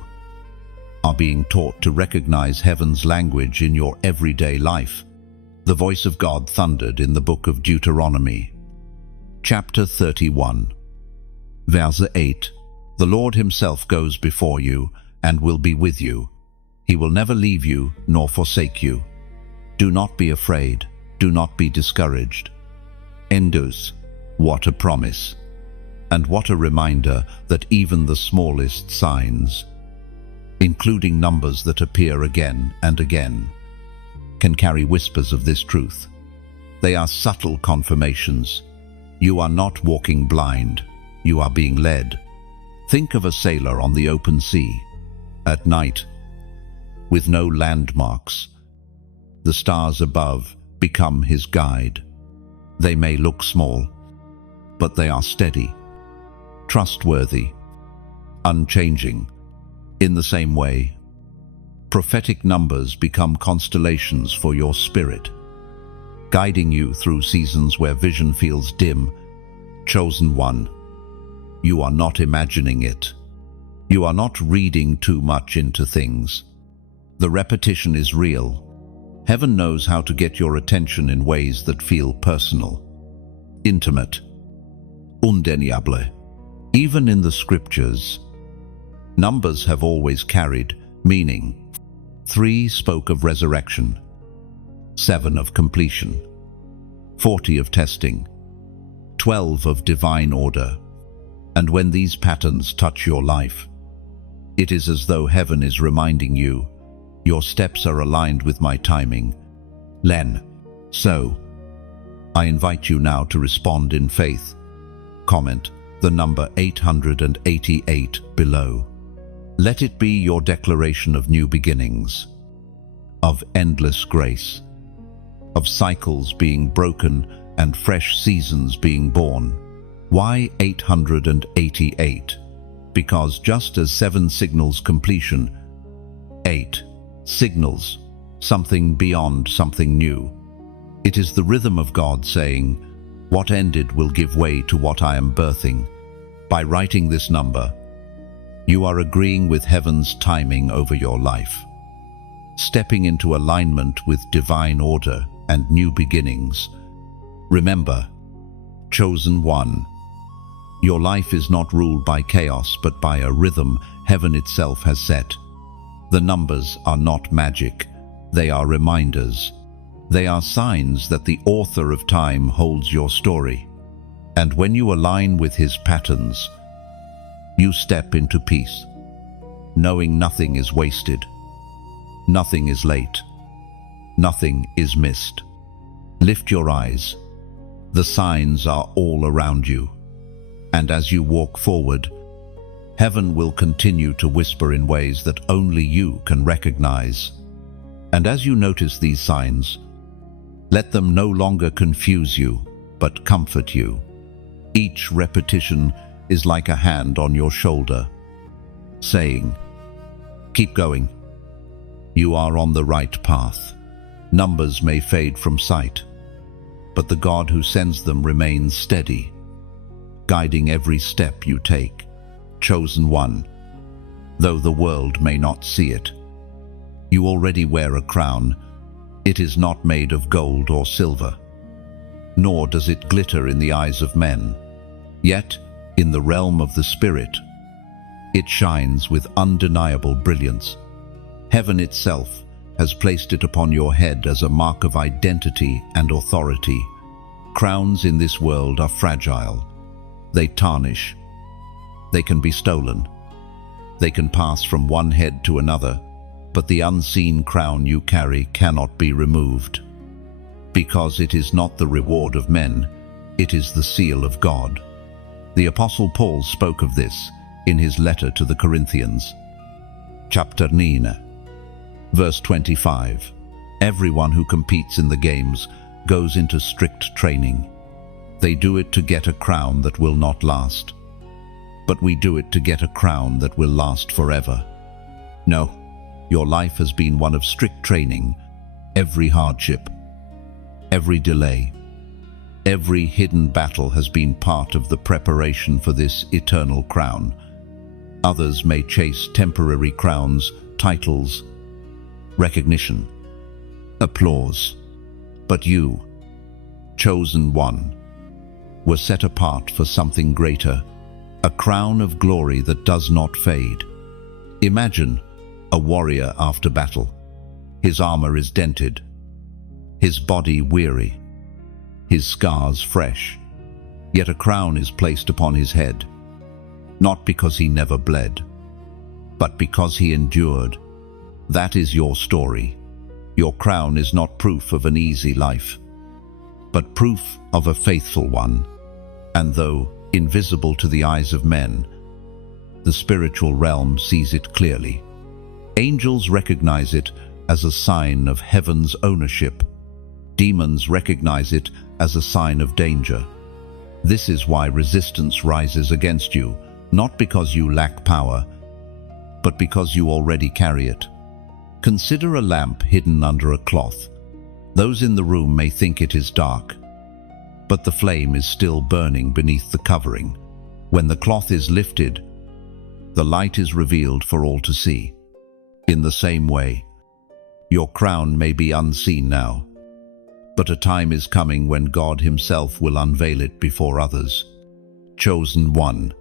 are being taught to recognize heaven's language in your everyday life. The voice of God thundered in the book of Deuteronomy, chapter 31, verse 8. The Lord Himself goes before you and will be with you. He will never leave you nor forsake you. Do not be afraid. Do not be discouraged. Endus, what a promise. And what a reminder that even the smallest signs, including numbers that appear again and again, can carry whispers of this truth. They are subtle confirmations. You are not walking blind. You are being led. Think of a sailor on the open sea, at night, with no landmarks. The stars above become his guide. They may look small, but they are steady, trustworthy, unchanging. In the same way, prophetic numbers become constellations for your spirit, guiding you through seasons where vision feels dim. Chosen one, you are not imagining it. You are not reading too much into things. The repetition is real. Heaven knows how to get your attention in ways that feel personal, intimate, undeniable. Even in the scriptures, numbers have always carried meaning. 3 spoke of resurrection, 7 of completion, 40 of testing, 12 of divine order. And when these patterns touch your life, it is as though heaven is reminding you, your steps are aligned with my timing. Len. So, I invite you now to respond in faith. Comment the number 888 below. Let it be your declaration of new beginnings, of endless grace, of cycles being broken and fresh seasons being born. Why 888? Because just as 7 signals completion, 8 signals something beyond something new. It is the rhythm of God saying, what ended will give way to what I am birthing. By writing this number, you are agreeing with heaven's timing over your life. stepping into alignment with divine order and new beginnings. Remember, chosen one, your life is not ruled by chaos but by a rhythm heaven itself has set. The numbers are not magic, they are reminders. They are signs that the author of time holds your story. And when you align with his patterns, you step into peace, knowing nothing is wasted, nothing is late, nothing is missed. Lift your eyes. The signs are all around you. And as you walk forward, heaven will continue to whisper in ways that only you can recognize. And as you notice these signs, let them no longer confuse you, but comfort you. Each repetition is like a hand on your shoulder, saying, "Keep going. You are on the right path." Numbers may fade from sight, but the God who sends them remains steady, guiding every step you take. Chosen one, though the world may not see it, you already wear a crown. It is not made of gold or silver, nor does it glitter in the eyes of men. Yet, in the realm of the Spirit, it shines with undeniable brilliance. Heaven itself has placed it upon your head as a mark of identity and authority. Crowns in this world are fragile. They tarnish. They can be stolen. They can pass from one head to another, but the unseen crown you carry cannot be removed. Because it is not the reward of men, it is the seal of God. The Apostle Paul spoke of this in his letter to the Corinthians. Chapter 9, verse 25. Everyone who competes in the games goes into strict training. They do it to get a crown that will not last. But we do it to get a crown that will last forever. No, your life has been one of strict training. Every hardship, every delay, every hidden battle has been part of the preparation for this eternal crown. Others may chase temporary crowns, titles, recognition, applause. But you, chosen one, were set apart for something greater, a crown of glory that does not fade. Imagine a warrior after battle. His armor is dented, his body weary, his scars fresh, yet a crown is placed upon his head, not because he never bled, but because he endured. That is your story. Your crown is not proof of an easy life, but proof of a faithful one. And though invisible to the eyes of men, the spiritual realm sees it clearly. Angels recognize it as a sign of heaven's ownership. Demons recognize it as a sign of danger. This is why resistance rises against you, not because you lack power, but because you already carry it. Consider a lamp hidden under a cloth. Those in the room may think it is dark, but the flame is still burning beneath the covering. When the cloth is lifted, the light is revealed for all to see. In the same way, your crown may be unseen now, but a time is coming when God Himself will unveil it before others. Chosen one,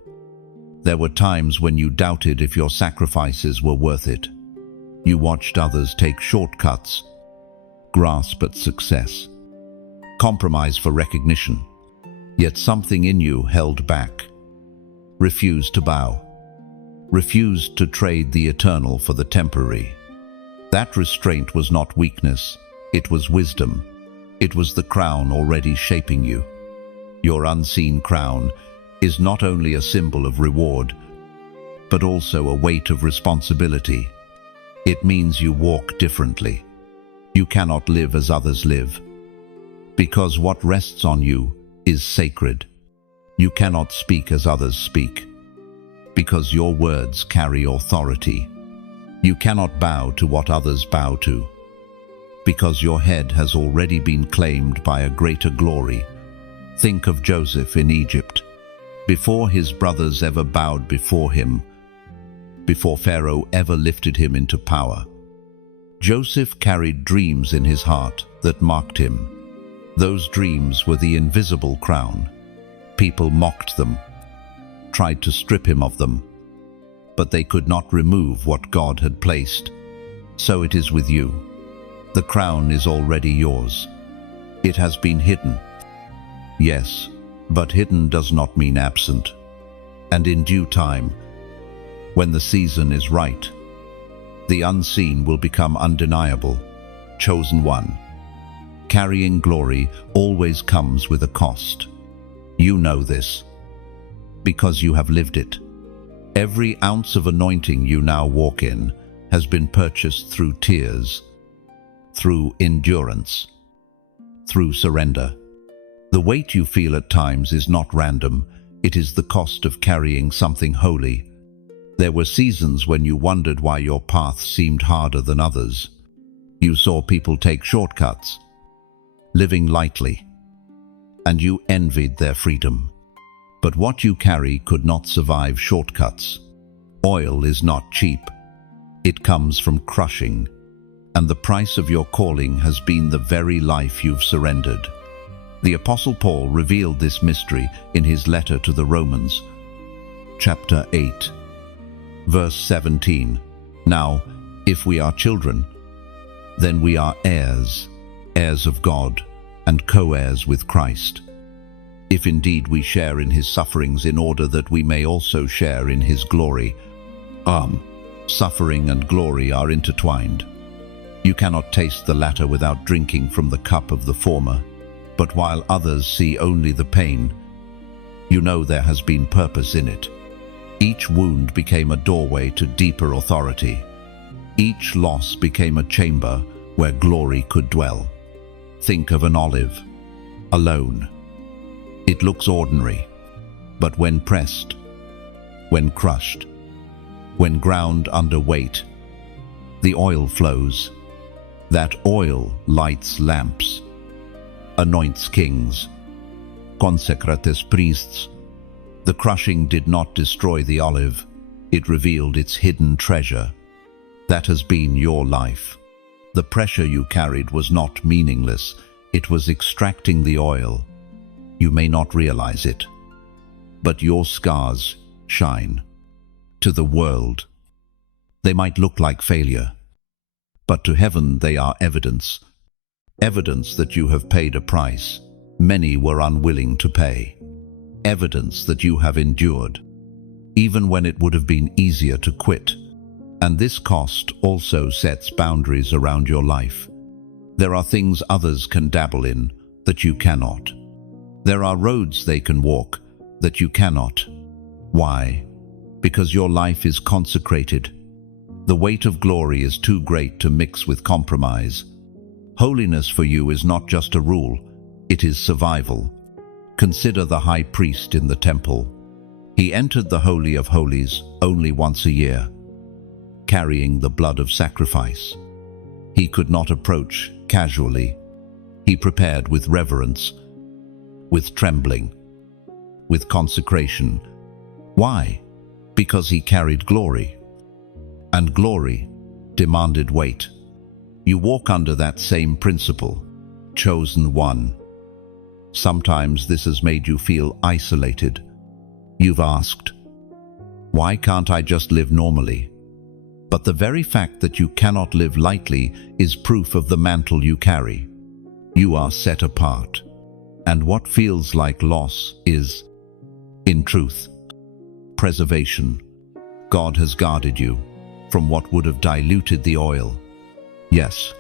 there were times when you doubted if your sacrifices were worth it. You watched others take shortcuts, grasp at success, compromise for recognition, yet something in you held back, refused to bow, refused to trade the eternal for the temporary. That restraint was not weakness, it was wisdom. It was the crown already shaping you. Your unseen crown is not only a symbol of reward, but also a weight of responsibility. It means you walk differently. You cannot live as others live, because what rests on you is sacred. You cannot speak as others speak, because your words carry authority. You cannot bow to what others bow to, because your head has already been claimed by a greater glory. Think of Joseph in Egypt. Before his brothers ever bowed before him, before Pharaoh ever lifted him into power, Joseph carried dreams in his heart that mocked him. Those dreams were the invisible crown. People mocked them, tried to strip him of them, but they could not remove what God had placed. So it is with you. The crown is already yours. It has been hidden. Yes, but hidden does not mean absent. And in due time, when the season is right, the unseen will become undeniable. Chosen one. Carrying glory always comes with a cost. You know this, because you have lived it. Every ounce of anointing you now walk in has been purchased through tears, through endurance, through surrender. The weight you feel at times is not random. It is the cost of carrying something holy. There were seasons when you wondered why your path seemed harder than others. You saw people take shortcuts, living lightly, and you envied their freedom. But what you carry could not survive shortcuts. Oil is not cheap. It comes from crushing, and the price of your calling has been the very life you've surrendered. The Apostle Paul revealed this mystery in his letter to the Romans, chapter 8, verse 17. Now, if we are children, then we are heirs, heirs of God, and co-heirs with Christ, if indeed we share in his sufferings, in order that we may also share in his glory. Suffering and glory are intertwined. You cannot taste the latter without drinking from the cup of the former. But while others see only the pain, you know there has been purpose in it. Each wound became a doorway to deeper authority. Each loss became a chamber where glory could dwell. Think of an olive, alone. It looks ordinary, but when pressed, when crushed, when ground under weight, the oil flows. That oil lights lamps, anoints kings, consecrates priests. The crushing did not destroy the olive, it revealed its hidden treasure. That has been your life. The pressure you carried was not meaningless, it was extracting the oil. You may not realize it, but your scars shine. To the world, they might look like failure, but to heaven they are evidence. Evidence that you have paid a price many were unwilling to pay. Evidence that you have endured, even when it would have been easier to quit. And this cost also sets boundaries around your life. There are things others can dabble in that you cannot. There are roads they can walk that you cannot. Why? Because your life is consecrated. The weight of glory is too great to mix with compromise. Holiness for you is not just a rule, it is survival. Consider the high priest in the temple. He entered the Holy of Holies only once a year, carrying the blood of sacrifice. He could not approach casually. He prepared with reverence, with trembling, with consecration. Why? Because he carried glory, and glory demanded weight. You walk under that same principle, chosen one. Sometimes this has made you feel isolated. You've asked, why can't I just live normally? But the very fact that you cannot live lightly is proof of the mantle you carry. You are set apart, and what feels like loss is, in truth, preservation. God has guarded you from what would have diluted the oil. Yes,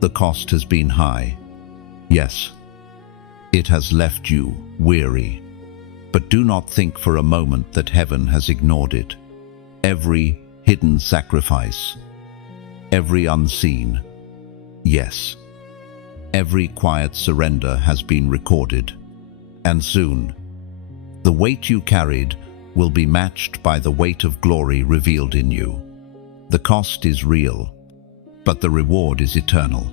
the cost has been high. Yes, it has left you weary. But do not think for a moment that heaven has ignored it. Every hidden sacrifice, every unseen, yes, every quiet surrender has been recorded. And soon, the weight you carried will be matched by the weight of glory revealed in you. The cost is real, but the reward is eternal.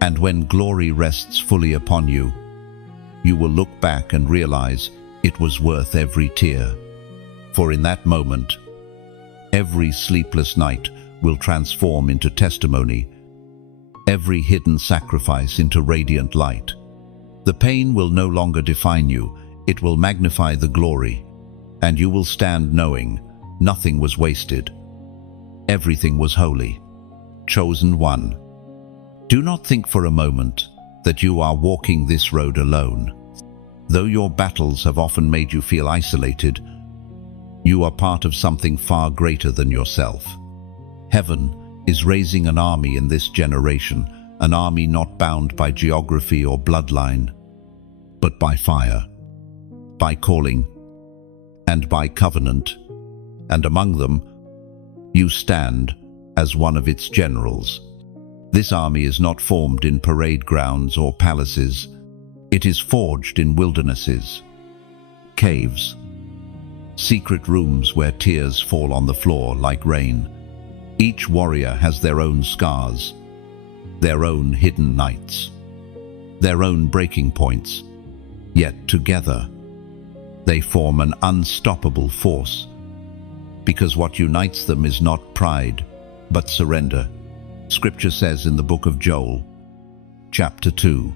And when glory rests fully upon you, you will look back and realize it was worth every tear. For in that moment, every sleepless night will transform into testimony, every hidden sacrifice into radiant light. The pain will no longer define you, it will magnify the glory, and you will stand knowing nothing was wasted. Everything was holy. Chosen one. Do not think for a moment that you are walking this road alone. Though your battles have often made you feel isolated, you are part of something far greater than yourself. Heaven is raising an army in this generation, an army not bound by geography or bloodline, but by fire, by calling, and by covenant, and among them, you stand as one of its generals. This army is not formed in parade grounds or palaces. It is forged in wildernesses, caves, secret rooms where tears fall on the floor like rain. Each warrior has their own scars, their own hidden nights, their own breaking points. Yet together, they form an unstoppable force, because what unites them is not pride, but surrender. Scripture says in the book of Joel, chapter 2,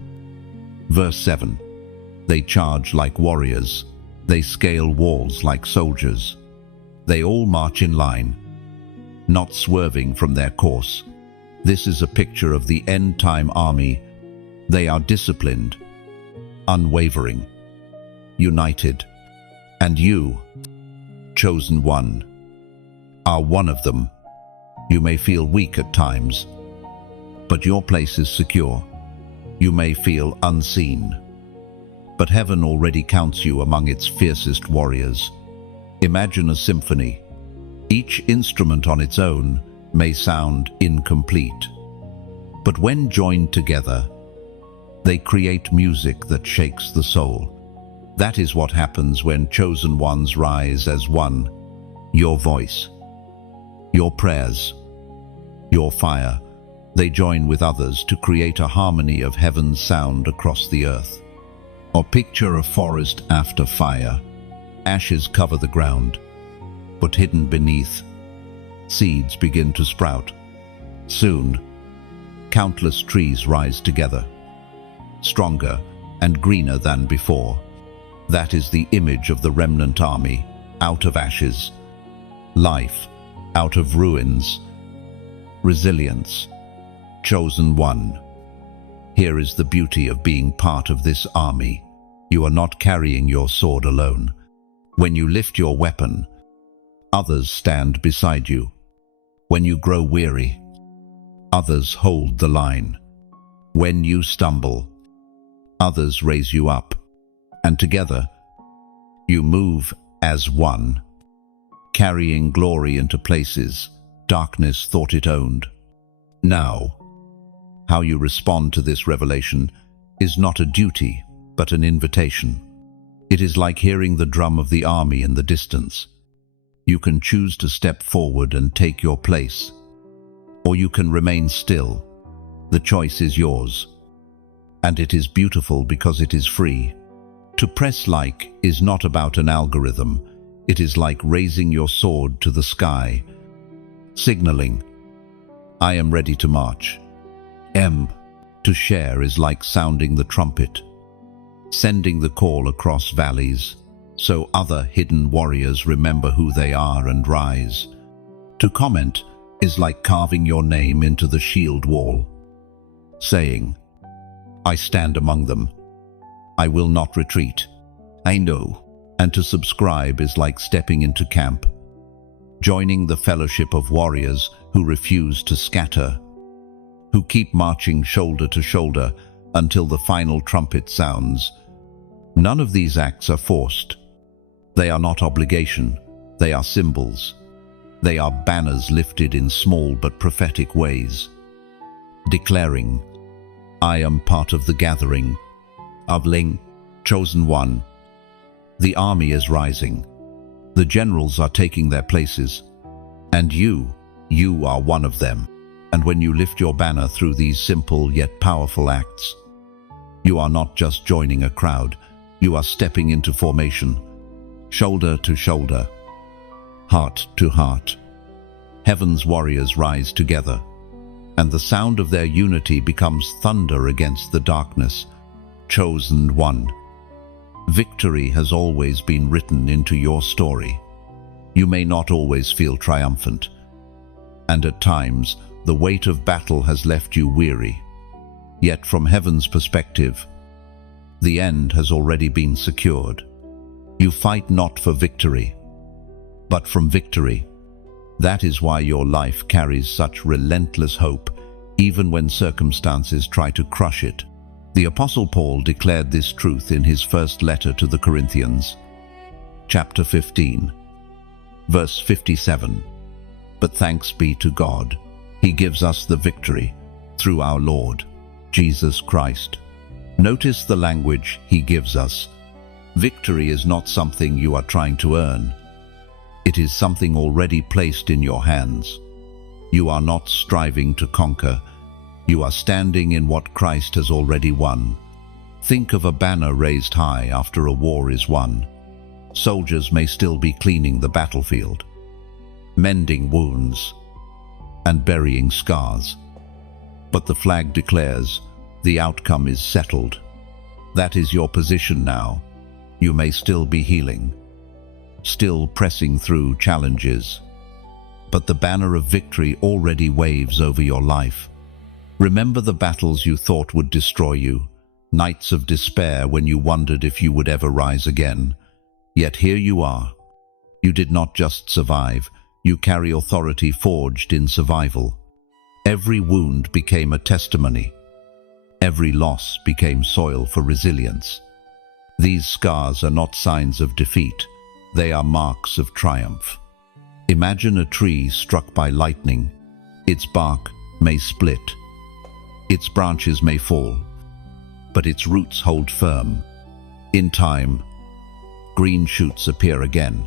verse 7, they charge like warriors, they scale walls like soldiers. They all march in line, not swerving from their course. This is a picture of the end-time army. They are disciplined, unwavering, united. And you, chosen one, are one of them. You may feel weak at times, but your place is secure. You may feel unseen, but heaven already counts you among its fiercest warriors. Imagine a symphony. Each instrument on its own may sound incomplete, but when joined together, they create music that shakes the soul. That is what happens when chosen ones rise as one. Your voice, your prayers, your fire, they join with others to create a harmony of heaven's sound across the earth. Or picture a forest after fire. Ashes cover the ground, but hidden beneath, seeds begin to sprout. Soon, countless trees rise together, stronger and greener than before. That is the image of the remnant army, out of ashes, life, out of ruins, resilience, chosen one. Here is the beauty of being part of this army. You are not carrying your sword alone. When you lift your weapon, others stand beside you. When you grow weary, others hold the line. When you stumble, others raise you up. And together, you move as one, carrying glory into places darkness thought it owned. Now, how you respond to this revelation is not a duty, but an invitation. It is like hearing the drum of the army in the distance. You can choose to step forward and take your place, or you can remain still. The choice is yours, and it is beautiful because it is free. To press like is not about an algorithm. It is like raising your sword to the sky, signaling, I am ready to march. To share is like sounding the trumpet, sending the call across valleys, so other hidden warriors remember who they are and rise. To comment is like carving your name into the shield wall, saying, I stand among them. I will not retreat. I know. And to subscribe is like stepping into camp, joining the fellowship of warriors who refuse to scatter, who keep marching shoulder to shoulder until the final trumpet sounds. None of these acts are forced. They are not obligation. They are symbols. They are banners lifted in small but prophetic ways, declaring, I am part of the gathering, Avling, chosen one. The army is rising. The generals are taking their places. And you are one of them. And when you lift your banner through these simple yet powerful acts, you are not just joining a crowd, you are stepping into formation, shoulder to shoulder, heart to heart, Heaven's warriors rise together, and the sound of their unity becomes thunder against the darkness. Chosen one. Victory has always been written into your story. You may not always feel triumphant, and at times the weight of battle has left you weary. Yet from heaven's perspective, the end has already been secured. You fight not for victory, but from victory. That is why your life carries such relentless hope, even when circumstances try to crush it. The Apostle Paul declared this truth in his first letter to the Corinthians, chapter 15, verse 57. But thanks be to God, He gives us the victory through our Lord, Jesus Christ. Notice the language He gives us. Victory is not something you are trying to earn. It is something already placed in your hands. You are not striving to conquer. You are standing in what Christ has already won. Think of a banner raised high after a war is won. Soldiers may still be cleaning the battlefield, mending wounds, and burying scars. But the flag declares the outcome is settled. That is your position now. You may still be healing, still pressing through challenges, but the banner of victory already waves over your life. Remember the battles you thought would destroy you, nights of despair when you wondered if you would ever rise again. Yet here you are. You did not just survive, you carry authority forged in survival. Every wound became a testimony. Every loss became soil for resilience. These scars are not signs of defeat, they are marks of triumph. Imagine a tree struck by lightning. Its bark may split, its branches may fall, but its roots hold firm. In time, green shoots appear again,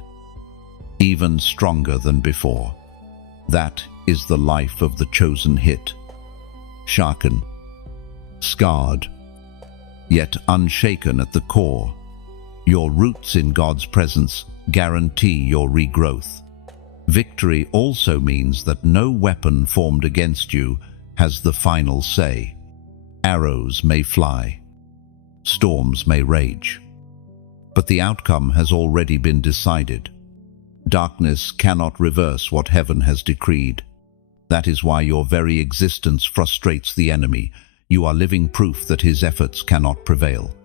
even stronger than before. That is the life of the chosen hit. Sharpen, scarred, yet unshaken at the core. Your roots in God's presence guarantee your regrowth. Victory also means that no weapon formed against you has the final say. Arrows may fly, storms may rage, but the outcome has already been decided. Darkness cannot reverse what heaven has decreed. That is why your very existence frustrates the enemy. You are living proof that his efforts cannot prevail.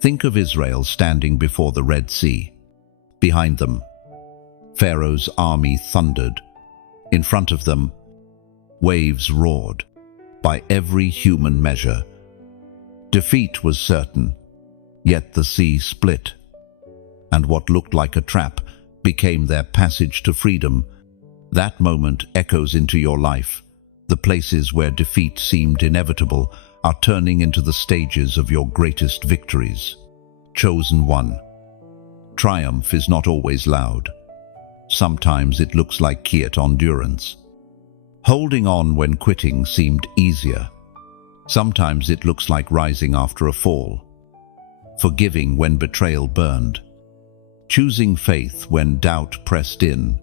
Think of Israel standing before the Red Sea. Behind them, Pharaoh's army thundered. In front of them, waves roared. By every human measure, defeat was certain, yet the sea split, and what looked like a trap became their passage to freedom. That moment echoes into your life. The places where defeat seemed inevitable are turning into the stages of your greatest victories. Chosen one. Triumph is not always loud. Sometimes it looks like quiet endurance. Holding on when quitting seemed easier. Sometimes it looks like rising after a fall. Forgiving when betrayal burned. Choosing faith when doubt pressed in.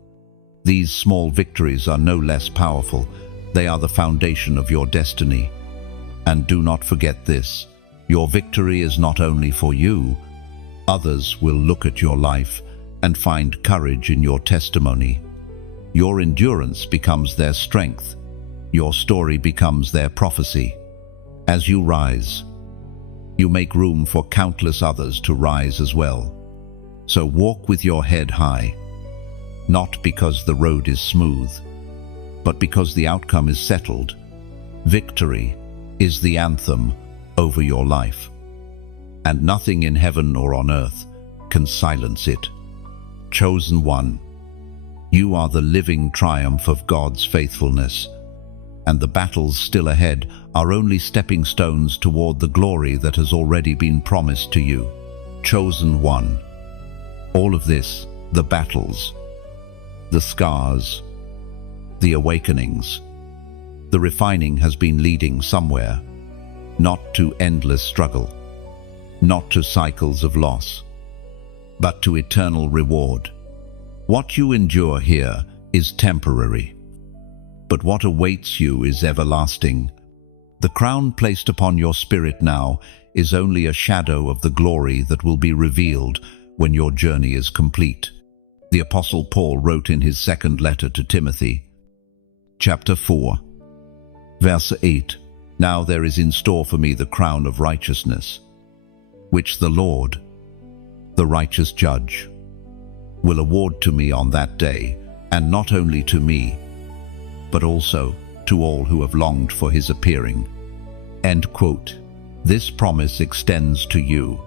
These small victories are no less powerful. They are the foundation of your destiny. And do not forget this. Your victory is not only for you. Others will look at your life and find courage in your testimony. Your endurance becomes their strength. Your story becomes their prophecy. As you rise, you make room for countless others to rise as well. So walk with your head high, not because the road is smooth, but because the outcome is settled. Victory is the anthem over your life, and nothing in heaven or on earth can silence it. Chosen one, you are the living triumph of God's faithfulness, and the battles still ahead are only stepping stones toward the glory that has already been promised to you. Chosen one. All of this, the battles, the scars, the awakenings, the refining has been leading somewhere, not to endless struggle, not to cycles of loss, but to eternal reward. What you endure here is temporary. but what awaits you is everlasting. The crown placed upon your spirit now is only a shadow of the glory that will be revealed when your journey is complete. The Apostle Paul wrote in his second letter to Timothy, chapter 4, verse 8, "Now there is in store for me the crown of righteousness, which the Lord, the righteous judge, will award to me on that day, and not only to me, but also to all who have longed for his appearing." End quote. This promise extends to you.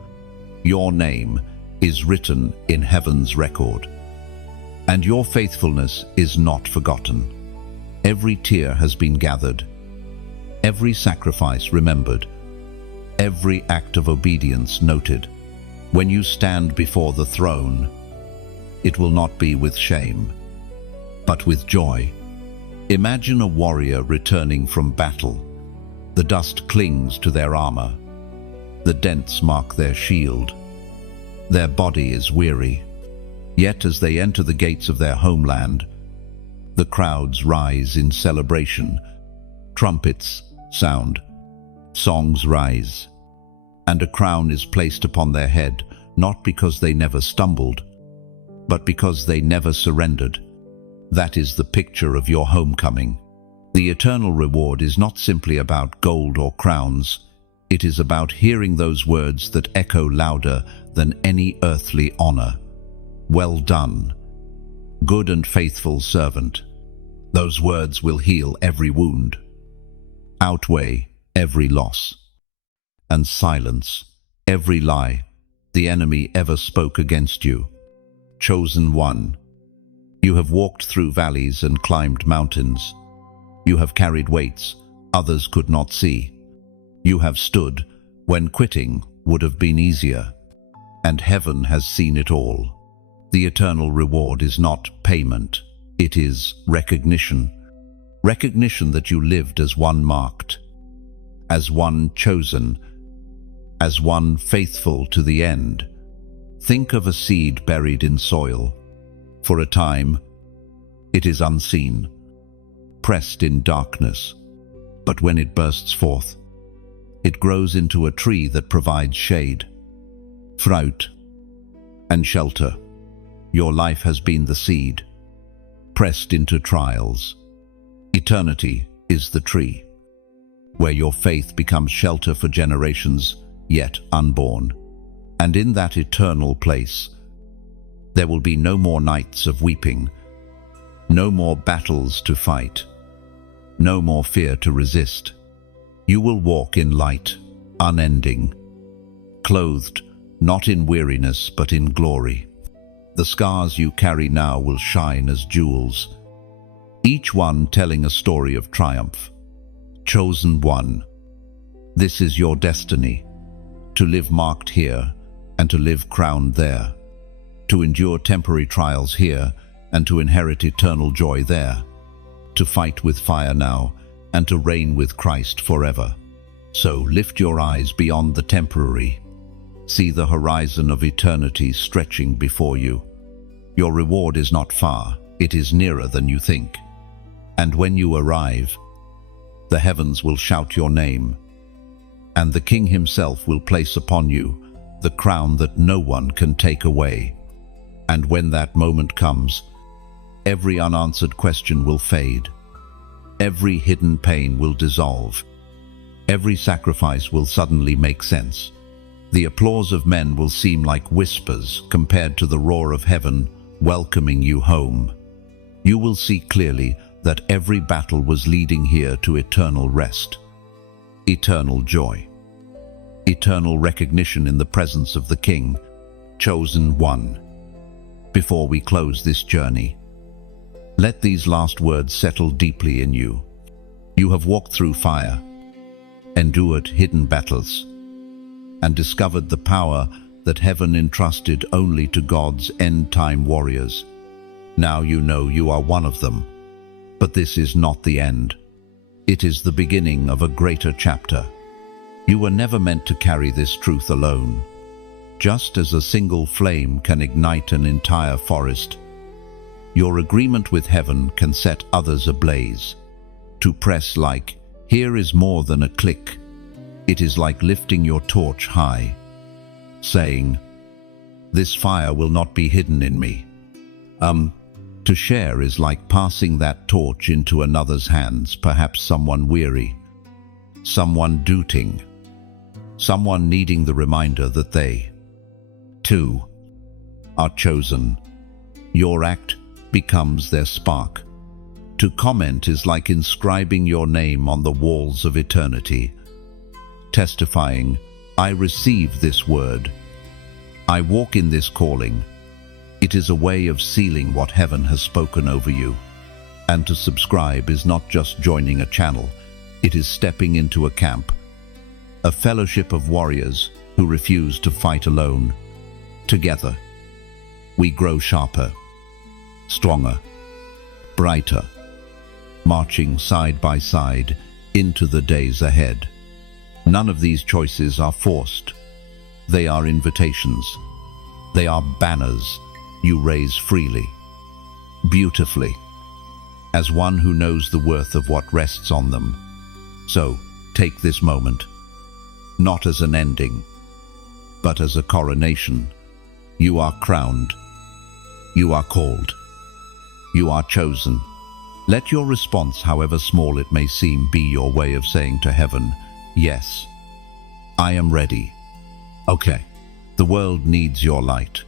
Your name is written in heaven's record, and your faithfulness is not forgotten. Every tear has been gathered, every sacrifice remembered, every act of obedience noted. When you stand before the throne, it will not be with shame, but with joy. Imagine a warrior returning from battle. The dust clings to their armor. The dents mark their shield. Their body is weary. Yet as they enter the gates of their homeland, the crowds rise in celebration. Trumpets sound, songs rise, and a crown is placed upon their head, not because they never stumbled, but because they never surrendered. That is the picture of your homecoming. The eternal reward is not simply about gold or crowns. It is about hearing those words that echo louder than any earthly honor. "Well done, good and faithful servant." Those words will heal every wound, outweigh every loss, and silence every lie the enemy ever spoke against you. Chosen one, you have walked through valleys and climbed mountains. You have carried weights others could not see. You have stood when quitting would have been easier, and heaven has seen it all. The eternal reward is not payment, it is recognition. Recognition that you lived as one marked, as one chosen, as one faithful to the end. Think of a seed buried in soil. For a time, it is unseen, pressed in darkness. But when it bursts forth, it grows into a tree that provides shade, fruit, and shelter. Your life has been the seed, pressed into trials. Eternity is the tree, where your faith becomes shelter for generations yet unborn. And in that eternal place, there will be no more nights of weeping, no more battles to fight, no more fear to resist. You will walk in light, unending, clothed not in weariness but in glory. The scars you carry now will shine as jewels, each one telling a story of triumph. Chosen one, this is your destiny, to live marked here and to live crowned there, to endure temporary trials here and to inherit eternal joy there, to fight with fire now and to reign with Christ forever. So lift your eyes beyond the temporary. See the horizon of eternity stretching before you. Your reward is not far, it is nearer than you think. And when you arrive, the heavens will shout your name, and the King himself will place upon you the crown that no one can take away. And when that moment comes, every unanswered question will fade. Every hidden pain will dissolve. Every sacrifice will suddenly make sense. The applause of men will seem like whispers compared to the roar of heaven welcoming you home. You will see clearly that every battle was leading here to eternal rest, eternal joy, eternal recognition in the presence of the King, chosen one. Before we close this journey, let these last words settle deeply in you. You have walked through fire, endured hidden battles, and discovered the power that heaven entrusted only to God's end-time warriors. Now you know you are one of them. But this is not the end. It is the beginning of a greater chapter. You were never meant to carry this truth alone. Just as a single flame can ignite an entire forest, your agreement with heaven can set others ablaze. To press like, here is more than a click. It is like lifting your torch high, saying, this fire will not be hidden in me. To share is like passing that torch into another's hands, perhaps someone weary, someone doubting, someone needing the reminder that they, too, are chosen. Your act becomes their spark. To comment is like inscribing your name on the walls of eternity, testifying, I receive this word. I walk in this calling. It is a way of sealing what heaven has spoken over you. And to subscribe is not just joining a channel, it is stepping into a camp, a fellowship of warriors who refuse to fight alone. Together, we grow sharper, stronger, brighter, marching side by side into the days ahead. None of these choices are forced. They are invitations. They are banners you raise freely, beautifully, as one who knows the worth of what rests on them. So, take this moment, not as an ending, but as a coronation. You are crowned. You are called. You are chosen. Let your response, however small it may seem, be your way of saying to heaven, yes, I am ready. Okay, the world needs your light.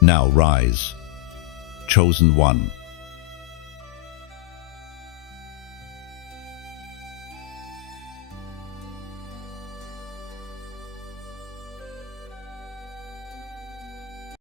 Now rise, chosen one.